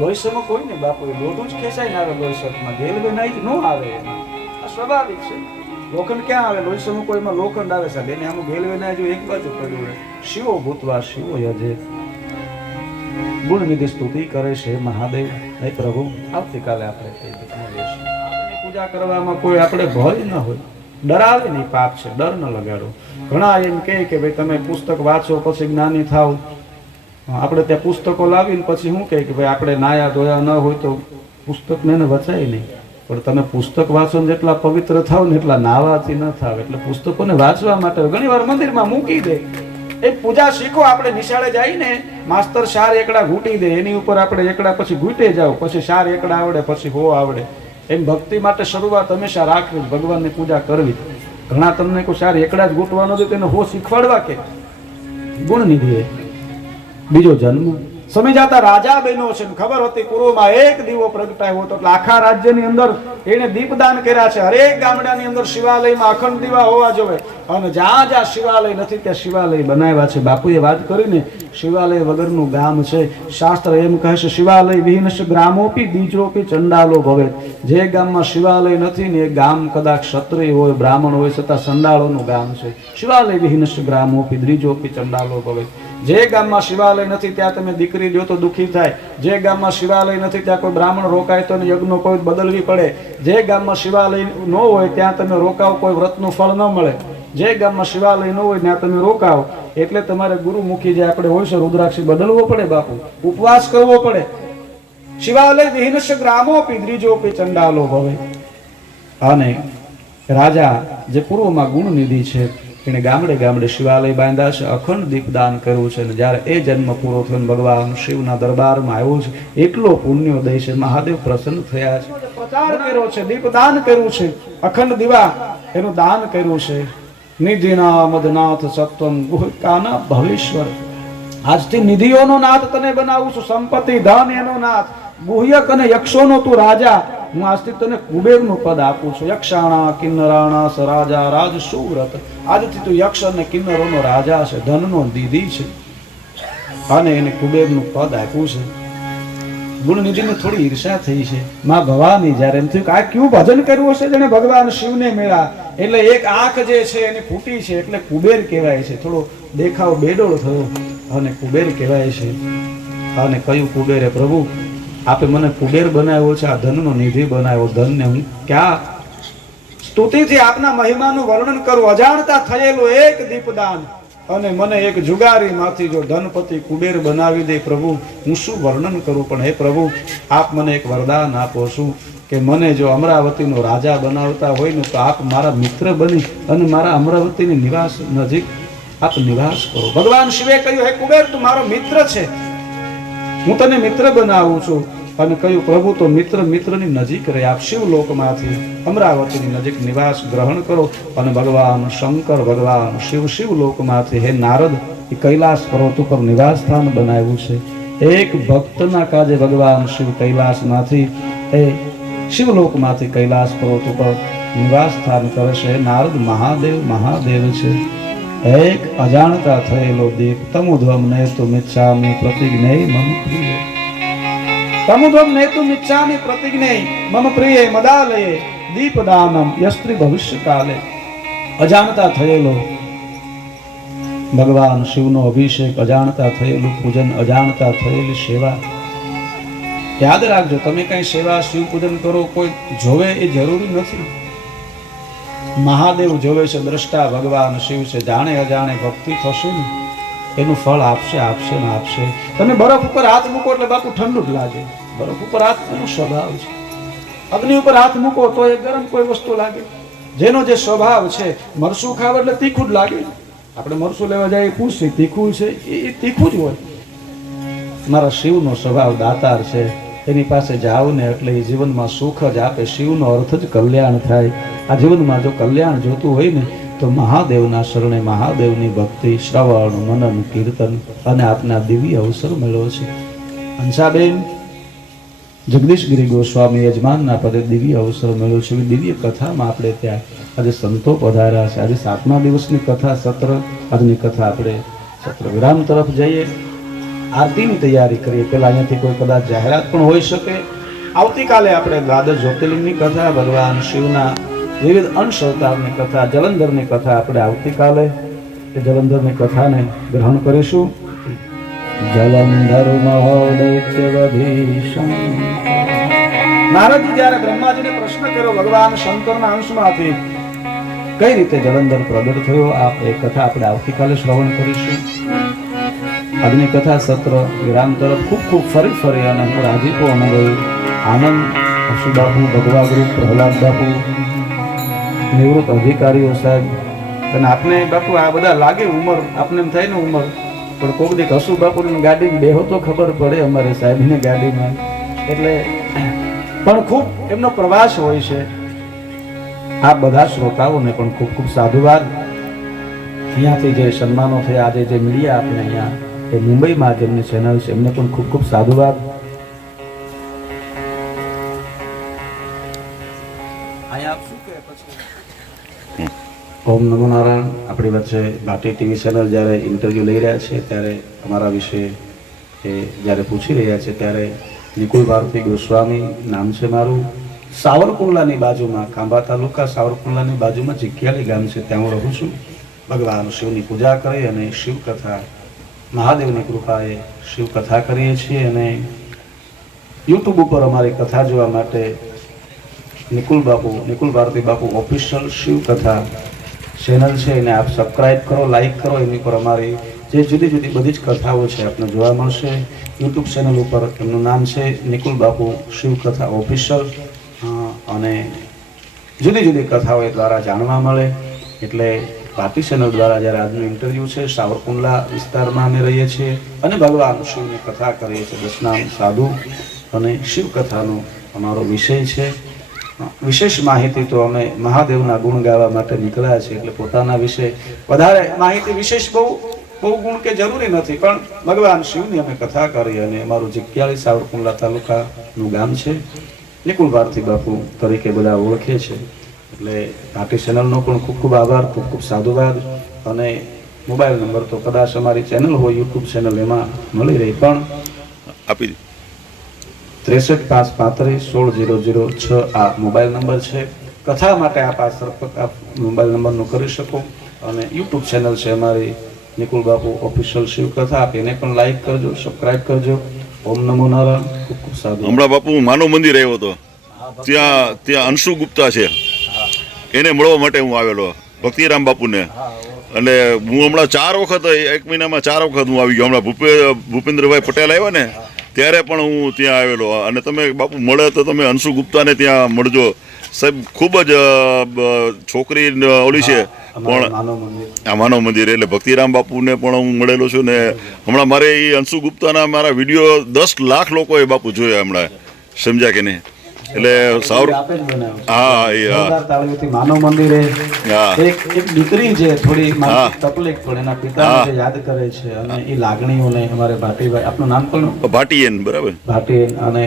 લોહીસમાં કોઈ ને બાપુ એ લોઢું જ ખેંચાઈ ના આવે, લોહીસમાં ગેલવે નાઈ ન આવે, એમાં આ સ્વાભાવિક છે. લોખંડ ક્યાં આવે? લોહીસમાં કોઈમાં લોખંડ આવે સાહેબ, એને આમ ગેલવે ના જો એક બાજુ પડ્યું રહે. શિવો ભૂતવા શિવો યજેત, ગુણનિધિ સ્તુતિ કરે છે મહાદેવ. હે પ્રભુ, આવતીકાલે આપણે પૂજા કરવામાં કોઈ આપણે ભય ન હોય, ડરાવે નહીં. પાપ છે, ડર ન લગાડો. ઘણા એમ કહે કે ભાઈ તમે પુસ્તક વાંચો પછી જ્ઞાની થાવ. આપણે ત્યાં પુસ્તકો લાવીને પછી શું કહે કે ભાઈ આપણે નાયા ધોયા ન હોય તો પુસ્તકને એને વચાય નહીં. પણ તમે પુસ્તક વાંચો ને જેટલા પવિત્ર થાવ ને એટલા નાવાથી ન થાવ. એટલે પુસ્તકોને વાંચવા માટે ઘણી વાર મંદિરમાં મૂકી દે. એ પૂજા શીખો. આપણે નિશાળે જઈને માસ્તર શાર એકડા ઘૂંટી દે, એની ઉપર આપણે એકડા પછી ઘૂંટે જાવ, પછી શાર એકડા આવડે, પછી હો આવડે. એમ ભક્તિ માટે શરૂઆત હંમેશા રાખવી, ભગવાનની પૂજા કરવી. ઘણા તમને કોઈ શાર એકડા જ ઘૂંટવાનો દે, તેને હો શીખવાડવા કે ગુણનિધિએ બીજો જન્મ સમય જતા રાજા બન્યો છે. ખબર હતી પૂર્વમાં એક દીવો પ્રગટાયો હતો, એટલે આખા રાજ્યની અંદર એને દીપદાન કર્યા છે. હરેક ગામડાની અંદર શિવાલયમાં અખંડ દીવા હોવા જોઈએ. અને જ્યાં જ્યાં શિવાલય નથી ત્યાં શિવાલય બનાવ્યા છે. બાપુએ વાત કરીને શિવાલય વગરનું ગામ છે. શાસ્ત્ર એમ કહે છે શિવાલય વિહીનસ્ય ગ્રામોપી બીજોપી ચંડાલો ભવે. જે ગામમાં શિવાલય નથી ને એ ગામ કદાચ ક્ષત્રિય હોય, બ્રાહ્મણ હોય, છતાં ચંડાળોનું ગામ છે. શિવાલય વિહીનસ્ય ગ્રામોપી દ્વિજોપી ચંડાલો ભવે. જે ગામમાં શિવાલય નથી ત્યાં તમે દીકરી જો તો દુઃખી થાય. જે ગામમાં શિવાલય નથી ત્યાં કોઈ બ્રાહ્મણ રોકાય તો યજ્ઞ કોઈ બદલવી પડે. જે ગામમાં શિવાલય ન હોય ત્યાં તમે રોકાવ, કોઈ વ્રતનું ફળ ન મળે. જે ગામમાં શિવાલય ન હોય ત્યાં તમે રોકાવ એટલે તમારે ગુરુમુખી જે આપણે હોય છે રુદ્રાક્ષી બદલવો પડે બાપુ, ઉપવાસ કરવો પડે. શિવાલય વિહીનસ્ય ગ્રામોપી દ્વિજોપી ચંડાલો ભવે. અને રાજા જે પૂર્વમાં ગુણનિધિ છે એને ગામડે ગામડે શિવાલય બાંધ્યા છે, અખંડ દીપદાન કર્યું છે. અને જ્યારે એ જન્મ પૂરો થયો ભગવાન શિવના દરબારમાં આવ્યો છે, એટલો પુણ્યોદય છે, મહાદેવ પ્રસન્ન થયા છે. પ્રચાર કર્યો છે, દીપદાન કર્યું છે, અખંડ દીવા એનું દાન કર્યું છે. નિધિના મદનાથ સત્વમ ગુહિકાના ભવેશ્વર. આજથી નિધિઓનો નાથ તને બનાવું છું, સંપત્તિ ધન એનો નાથ, ગુહ્યક અને યક્ષોનો તું રાજા. હું આજથી તને કુબેરનું પદ આપું છું. યક્ષાણા કિન્નરાણા સ રાજા રાજ સુવ્રત. આજથી તું યક્ષ અને કિન્નરોનો રાજા છે, ધનનો દીદી છે. અને એને કુબેરનું પદ આપ્યું છે. ગુણનિધિને થોડી ઈર્ષા થઈ છે. માં ભવાની જ્યારે એમ થયું કે આ ક્યું ભજન કર્યું હશે જેને ભગવાન શિવને મળ્યા, એટલે એક આંખ જે છે એની ફૂટી છે એટલે કુબેર કહેવાય છે. થોડો દેખાવ બેડોળ થયો અને કુબેર કહેવાય છે. અને કહ્યું કુબેરે પ્રભુ આપે મને કુબેર બનાવ્યો છે, આ ધનનો નિધિ બનાવ્યો, ધનને હું ક્યાં સ્તુતિથી આપના મહિમાનું વર્ણન કરું. અજાણતા થયેલું એક દીપદાન અને મને એક જુગારીમાંથી જો ધનપતિ કુબેર બનાવી દે પ્રભુ, હું શું વર્ણન કરું. પણ હે પ્રભુ આપ મને એક વરદાન આપો શું કે મને જો અમરાવતીનો રાજા બનાવતા હોય ને તો આપ મારા મિત્ર બની અને મારા અમરાવતીની નિવાસ નજીક આપ નિવાસ કરો. ભગવાન શિવે કહ્યું હે કુબેર તું મારો મિત્ર છે, હું તને મિત્ર બનાવું છું. અને કહ્યું પ્રભુ તો મિત્રની નજીક રહે. આપ શિવલોકમાંથી અમરાવતીની નજીક નિવાસ ગ્રહણ કરો. અને ભગવાન શંકર ભગવાન શિવલોકમાંથી હે નારદ એ કૈલાસ પર્વત ઉપર નિવાસ સ્થાન બનાવ્યું છે. એક ભક્તના કાજે ભગવાન શિવ કૈલાસમાંથી એ શિવલોકમાંથી કૈલાસ પર્વત ઉપર નિવાસ સ્થાન કરે છે. નારદ મહાદેવ છે. એક અજાણતા થયેલો દીપ તમુધ્વમ ને તો મિચ્છામિ પ્રતિજ્ઞે મમ પ્રિય. તમુદ્વમ નેતુમ ઇચ્છામિ પ્રતિજ્ઞે મમ પ્રિય મદાલયે દીપદાનમ યસ્ત્રી ભવિષ્ય કાલે. અજાણતા થયેલો ભગવાન શિવનો અભિષેક, અજાણતા થયેલું પૂજન, અજાણતા થયેલી સેવા. યાદ રાખજો, તમે કઈ સેવા શિવ પૂજન કરો કોઈ જોવે એ જરૂરી નથી. મહાદેવ જોવે છે, દ્રષ્ટા ભગવાન શિવ છે. જાણે અજાણે ભક્તિ થશે ને એનું ફળ આપશે, આપશે ને આપશે. તમે બરફ ઉપર હાથ મૂકો એટલે બાપુ ઠંડુ જ લાગે. બરફ ઉપર હાથ એનો સ્વભાવ છે. અગ્નિ ઉપર હાથ મૂકો તો એ ગરમ કોઈ વસ્તુ લાગે. જેનો જે સ્વભાવ છે, મરસું ખાવ એટલે તીખું જ લાગે. આપણે મરસું લેવા જાય પૂછીએ તીખું છે, એ તીખું જ હોય. મારા શિવનો સ્વભાવ દાતાર છે, એની પાસે જાવ ને એટલે એ જીવનમાં સુખ જ આપે. શિવનો અર્થ જ કલ્યાણ થાય. આ જીવનમાં જો કલ્યાણ જોતું હોય ને તો મહાદેવના શરણે, મહાદેવની ભક્તિ, શ્રવણ, મનન, કીર્તન અને આપના દિવ્ય અવસર મળ્યો છે. હંસાબેન જગદીશગીરી ગોસ્વામી યજમાનના પદે દિવ્ય અવસર મળ્યો છે. દિવ્ય કથામાં આપણે ત્યાં આજે સંતો પધાર્યા છે. આજે 7મા દિવસની કથા સત્ર. આજની કથા આપણે સત્ર વિરામ તરફ જઈએ, આરતીની તૈયારી કરીએ. પહેલા અહીંયાથી કોઈ કદાચ જાહેરાત પણ હોઈ શકે. આવતીકાલે આપણે દ્વાદશ જ્યોતિર્લિંગની કથા, ભગવાન શિવના વિવિધ અંશ અવતારની કથા, જલંધરની કથા આપણે આવતીકાલે એ જલંધરની કથાને ગ્રહણ કરીશું. જલંધર મહોદૈત્યવધીશમ. નારદજી જ્યારે બ્રહ્માજીને પ્રશ્ન કર્યો ભગવાન શંકરના અંશમાંથી કઈ રીતે જલંધર પ્રગટ થયો, આ એ કથા આપણે આવતીકાલે શ્રવણ કરીશું. આજની કથા સત્ર વિરામ તરફ ખૂબ ખૂબ ફરી અને રાજીપો અનુભવ્યું, આનંદ. હસુબાપુ, ભગવા ગ્રુપ, પ્રહલાદ બાપુ, નિવૃત્ત અધિકારીઓ સાહેબ, અને આપને બાપુ આ બધા લાગે ઉંમર, આપને એમ થાય ને ઉંમર, પણ કોક દીક હસુ બાપુની ગાડીમાં બેહો તો ખબર પડે અમારે સાહેબની ગાડીમાં. એટલે પણ ખૂબ એમનો પ્રવાસ હોય છે. આ બધા શ્રોતાઓને પણ ખૂબ ખૂબ સાધુવાદ. અહીંયાથી જે સન્માનો થયા, આજે જે મીડિયા આપણે અહીંયા એ મુંબઈમાં જેમની ચેનલ છે એમને પણ ખૂબ ખૂબ સાધુવાદ. ઓમ નમો નારાયણ. આપણી વચ્ચે ભાટી ટીવી ચેનલ જ્યારે ઇન્ટરવ્યૂ લઈ રહ્યા છે ત્યારે અમારા વિશે એ જ્યારે પૂછી રહ્યા છે ત્યારે નિકુલ ભારતી ગોસ્વામી નામ છે મારું. સાવરકુંડલાની બાજુમાં, ખાંભા તાલુકા સાવરકુંડલાની બાજુમાં ચિકિયાળી ગામ છે, ત્યાં હું રહું છું. ભગવાન શિવની પૂજા કરી અને શિવકથા, મહાદેવની કૃપાએ શિવકથા કરીએ છીએ. અને યુટ્યુબ ઉપર અમારી કથા જોવા માટે નિકુલ ભારતી બાપુ ઓફિશિયલ શિવકથા ચેનલ છે, એને આપ સબસ્ક્રાઇબ કરો, લાઈક કરો. એની પર અમારી જે જુદી જુદી બધી જ કથાઓ છે આપને જોવા મળશે. યુટ્યુબ ચેનલ ઉપર એમનું નામ છે નિકુલ બાપુ શિવકથા ઓફિશિયલ. અને જુદી જુદી કથાઓ એ દ્વારા જાણવા મળે. એટલે ભાટી ચેનલ દ્વારા જ્યારે આજનું ઇન્ટરવ્યૂ છે, સાવરકુંડલા વિસ્તારમાં અમે રહીએ છીએ અને ભગવાન શિવની કથા કરીએ છીએ. દશનામ સાધુ અને શિવકથાનો અમારો વિષય છે. વિશેષ માહિતી તો અમે મહાદેવના ગુણ ગાવા માટે નીકળ્યા છીએ, એટલે પોતાના વિશે વધારે માહિતી વિશેષ બહુ ગુણ કે જરૂરી નથી, પણ ભગવાન શિવની અમે કથા કરી. અને અમારું ચિકિયાળી સાવરકુંડલા તાલુકાનું ગામ છે. નિકુલ ભારતી બાપુ તરીકે બધા ઓળખે છે. એટલે ભાટી ચેનલનો પણ ખૂબ ખૂબ આભાર, ખૂબ ખૂબ સાધુવાદ. અને મોબાઈલ નંબર તો કદાચ અમારી ચેનલ હોય યુટ્યુબ ચેનલ એમાં મળી રહી, પણ આપી 63 535 16 006 આ મોબાઈલ નંબર છે. કથા માટે આપ આ સંપર્ક આપ મોબાઈલ નંબરનો કરી શકો. અને યુટ્યુબ ચેનલ છે અમારી નિકુલ બાપુ ઓફિશિયલ શિવકથા, આપ એને પણ લાઈક કરજો, સબસ્ક્રાઇબ કરજો. ઓમ નમો નારાયણ. ખૂબ ખૂબ સાધુ. હમણાં બાપુ માનવ મંદિર આવ્યો હતો, ત્યાં અંશુ ગુપ્તા છે, એને મળવા માટે હું આવેલો, ભક્તિરામ બાપુને. અને હું હમણાં 4 વખત, 1 મહિનામાં 4 વખત હું આવી ગયો. હમણાં ભૂપેન્દ્રભાઈ પટેલ આવ્યા ને ત્યારે પણ હું ત્યાં આવેલો. અને તમે બાપુ મળે તો તમે અંશુ ગુપ્તાને ત્યાં મળજો સાહેબ. ખૂબ જ છોકરી ઓલી છે પણ આ માનવ મંદિર, એટલે ભક્તિરામ બાપુને પણ હું મળેલો છું. ને હમણાં મારે એ અંશુ ગુપ્તાના મારા વિડીયો 10 લાખ લોકોએ બાપુ જોયા હમણાં, સમજ્યા કે નહીં? એટલે માનવ મંદિરે એક દીકરી છે, થોડી તકલીફ પણ એના પિતાને યાદ કરે છે અને એ લાગણીઓને અમારે ભાટીભાઈ, આપનું નામ પણ ભાટીએન, બરાબર, ભાટીએન, અને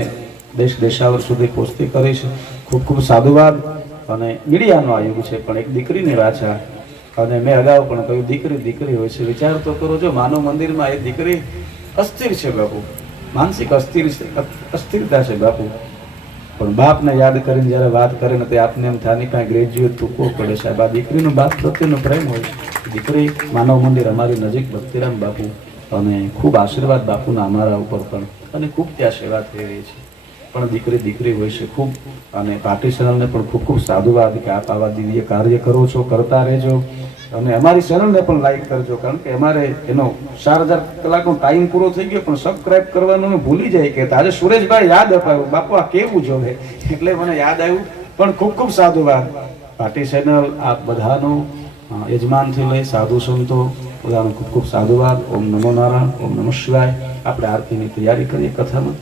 દેશ દેશાવર સુધી પહોંચતી કરી છે. ખૂબ ખૂબ સાધુવાદ. અને મીડિયાનો આ યુગ છે, પણ એક દીકરીની વાછા. અને મેં અગાઉ પણ કહ્યું દીકરી હોય છે. વિચાર તો કરો, જો માનવ મંદિરમાં એ દીકરી અસ્થિર છે બાપુ, માનસિક અસ્થિરતા છે બાપુ. પણ બાપને યાદ કરીને જ્યારે વાત કરે ને તે આપને એમ થાની કાંઈ ગ્રેજ્યુએટ થૂકવો પડે સાહેબ. આ દીકરીનો બાપ પ્રત્યેનો પ્રેમ હોય છે. દીકરી માનવ મંદિર અમારી નજીક ભક્તિરામ બાપુ, અને ખૂબ આશીર્વાદ બાપુના અમારા ઉપર પણ, અને ખૂબ ત્યાં સેવા થઈ રહી છે. પણ દીકરી હોય છે ખૂબ. અને પાર્ટી ચેનલને પણ ખૂબ ખૂબ સાધુવાદ કે આપ આવા દિવ્ય કાર્ય કરો છો, કરતા રહેજો. અને અમારી ચેનલને પણ લાઈક કરજો, કારણ કે અમારે એનો 4000 કલાકનો ટાઈમ પૂરો થઈ ગયો, પણ સબસ્ક્રાઇબ કરવાનું ભૂલી જાય કે આજે સુરેશભાઈ યાદ અપાવ્યું બાપુ આ કેવું જોવે, એટલે મને યાદ આવ્યું. પણ ખૂબ ખૂબ સાધુવાદ. પાર્ટી ચેનલ આ બધાનો યજમાનથી લઈ સાધુ સંતો બધાનો ખૂબ ખૂબ સાધુવાદ. ઓમ નમો નારાયણ, ઓમ નમઃ શિવાય. આપણે આરતીની તૈયારી કરીએ કથામાં.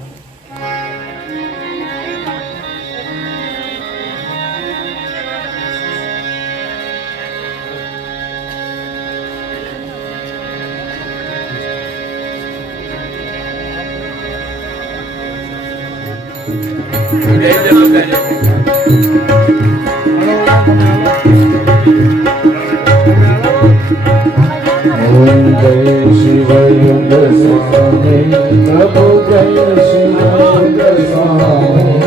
ઓમ જય શિવાનંદ સ્વામી, પ્રભુ જય શિવાનંદ સ્વામી.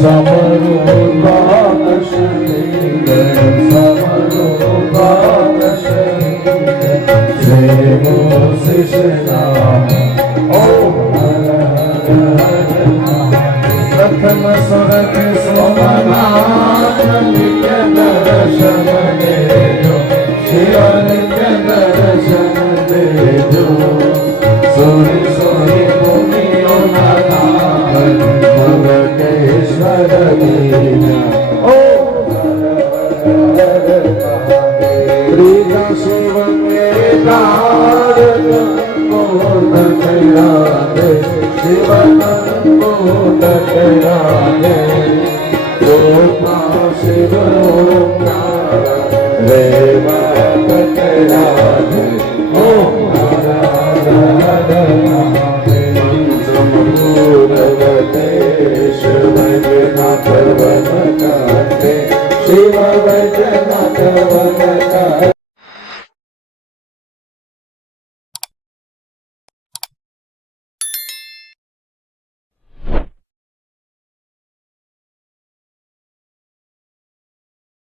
સમરો ભાગ શરીર, સમરો ભાગ શરીર, સેવો શિષ્યના. ઓમ હર હર પ્રથમ સ્વર્ગ સોમનાથ, નિત્ય દર્શન દેજો, શિવ નિત્ય દર્શન દેજો. સોરી સોરી ભૂમિઓ નાથ, મલકેશ્વર દીના. ઓ પ્રિય શિવ મેરા મોદ કયા દે, શિવન મોદ કયા દે. રૂપા શિવ રે કયા દે. ઓમ હર હર પંચમૂર્વતે શિવ વૈદ્યનાથ વનકાતે, શિવ વૈદ્યનાથ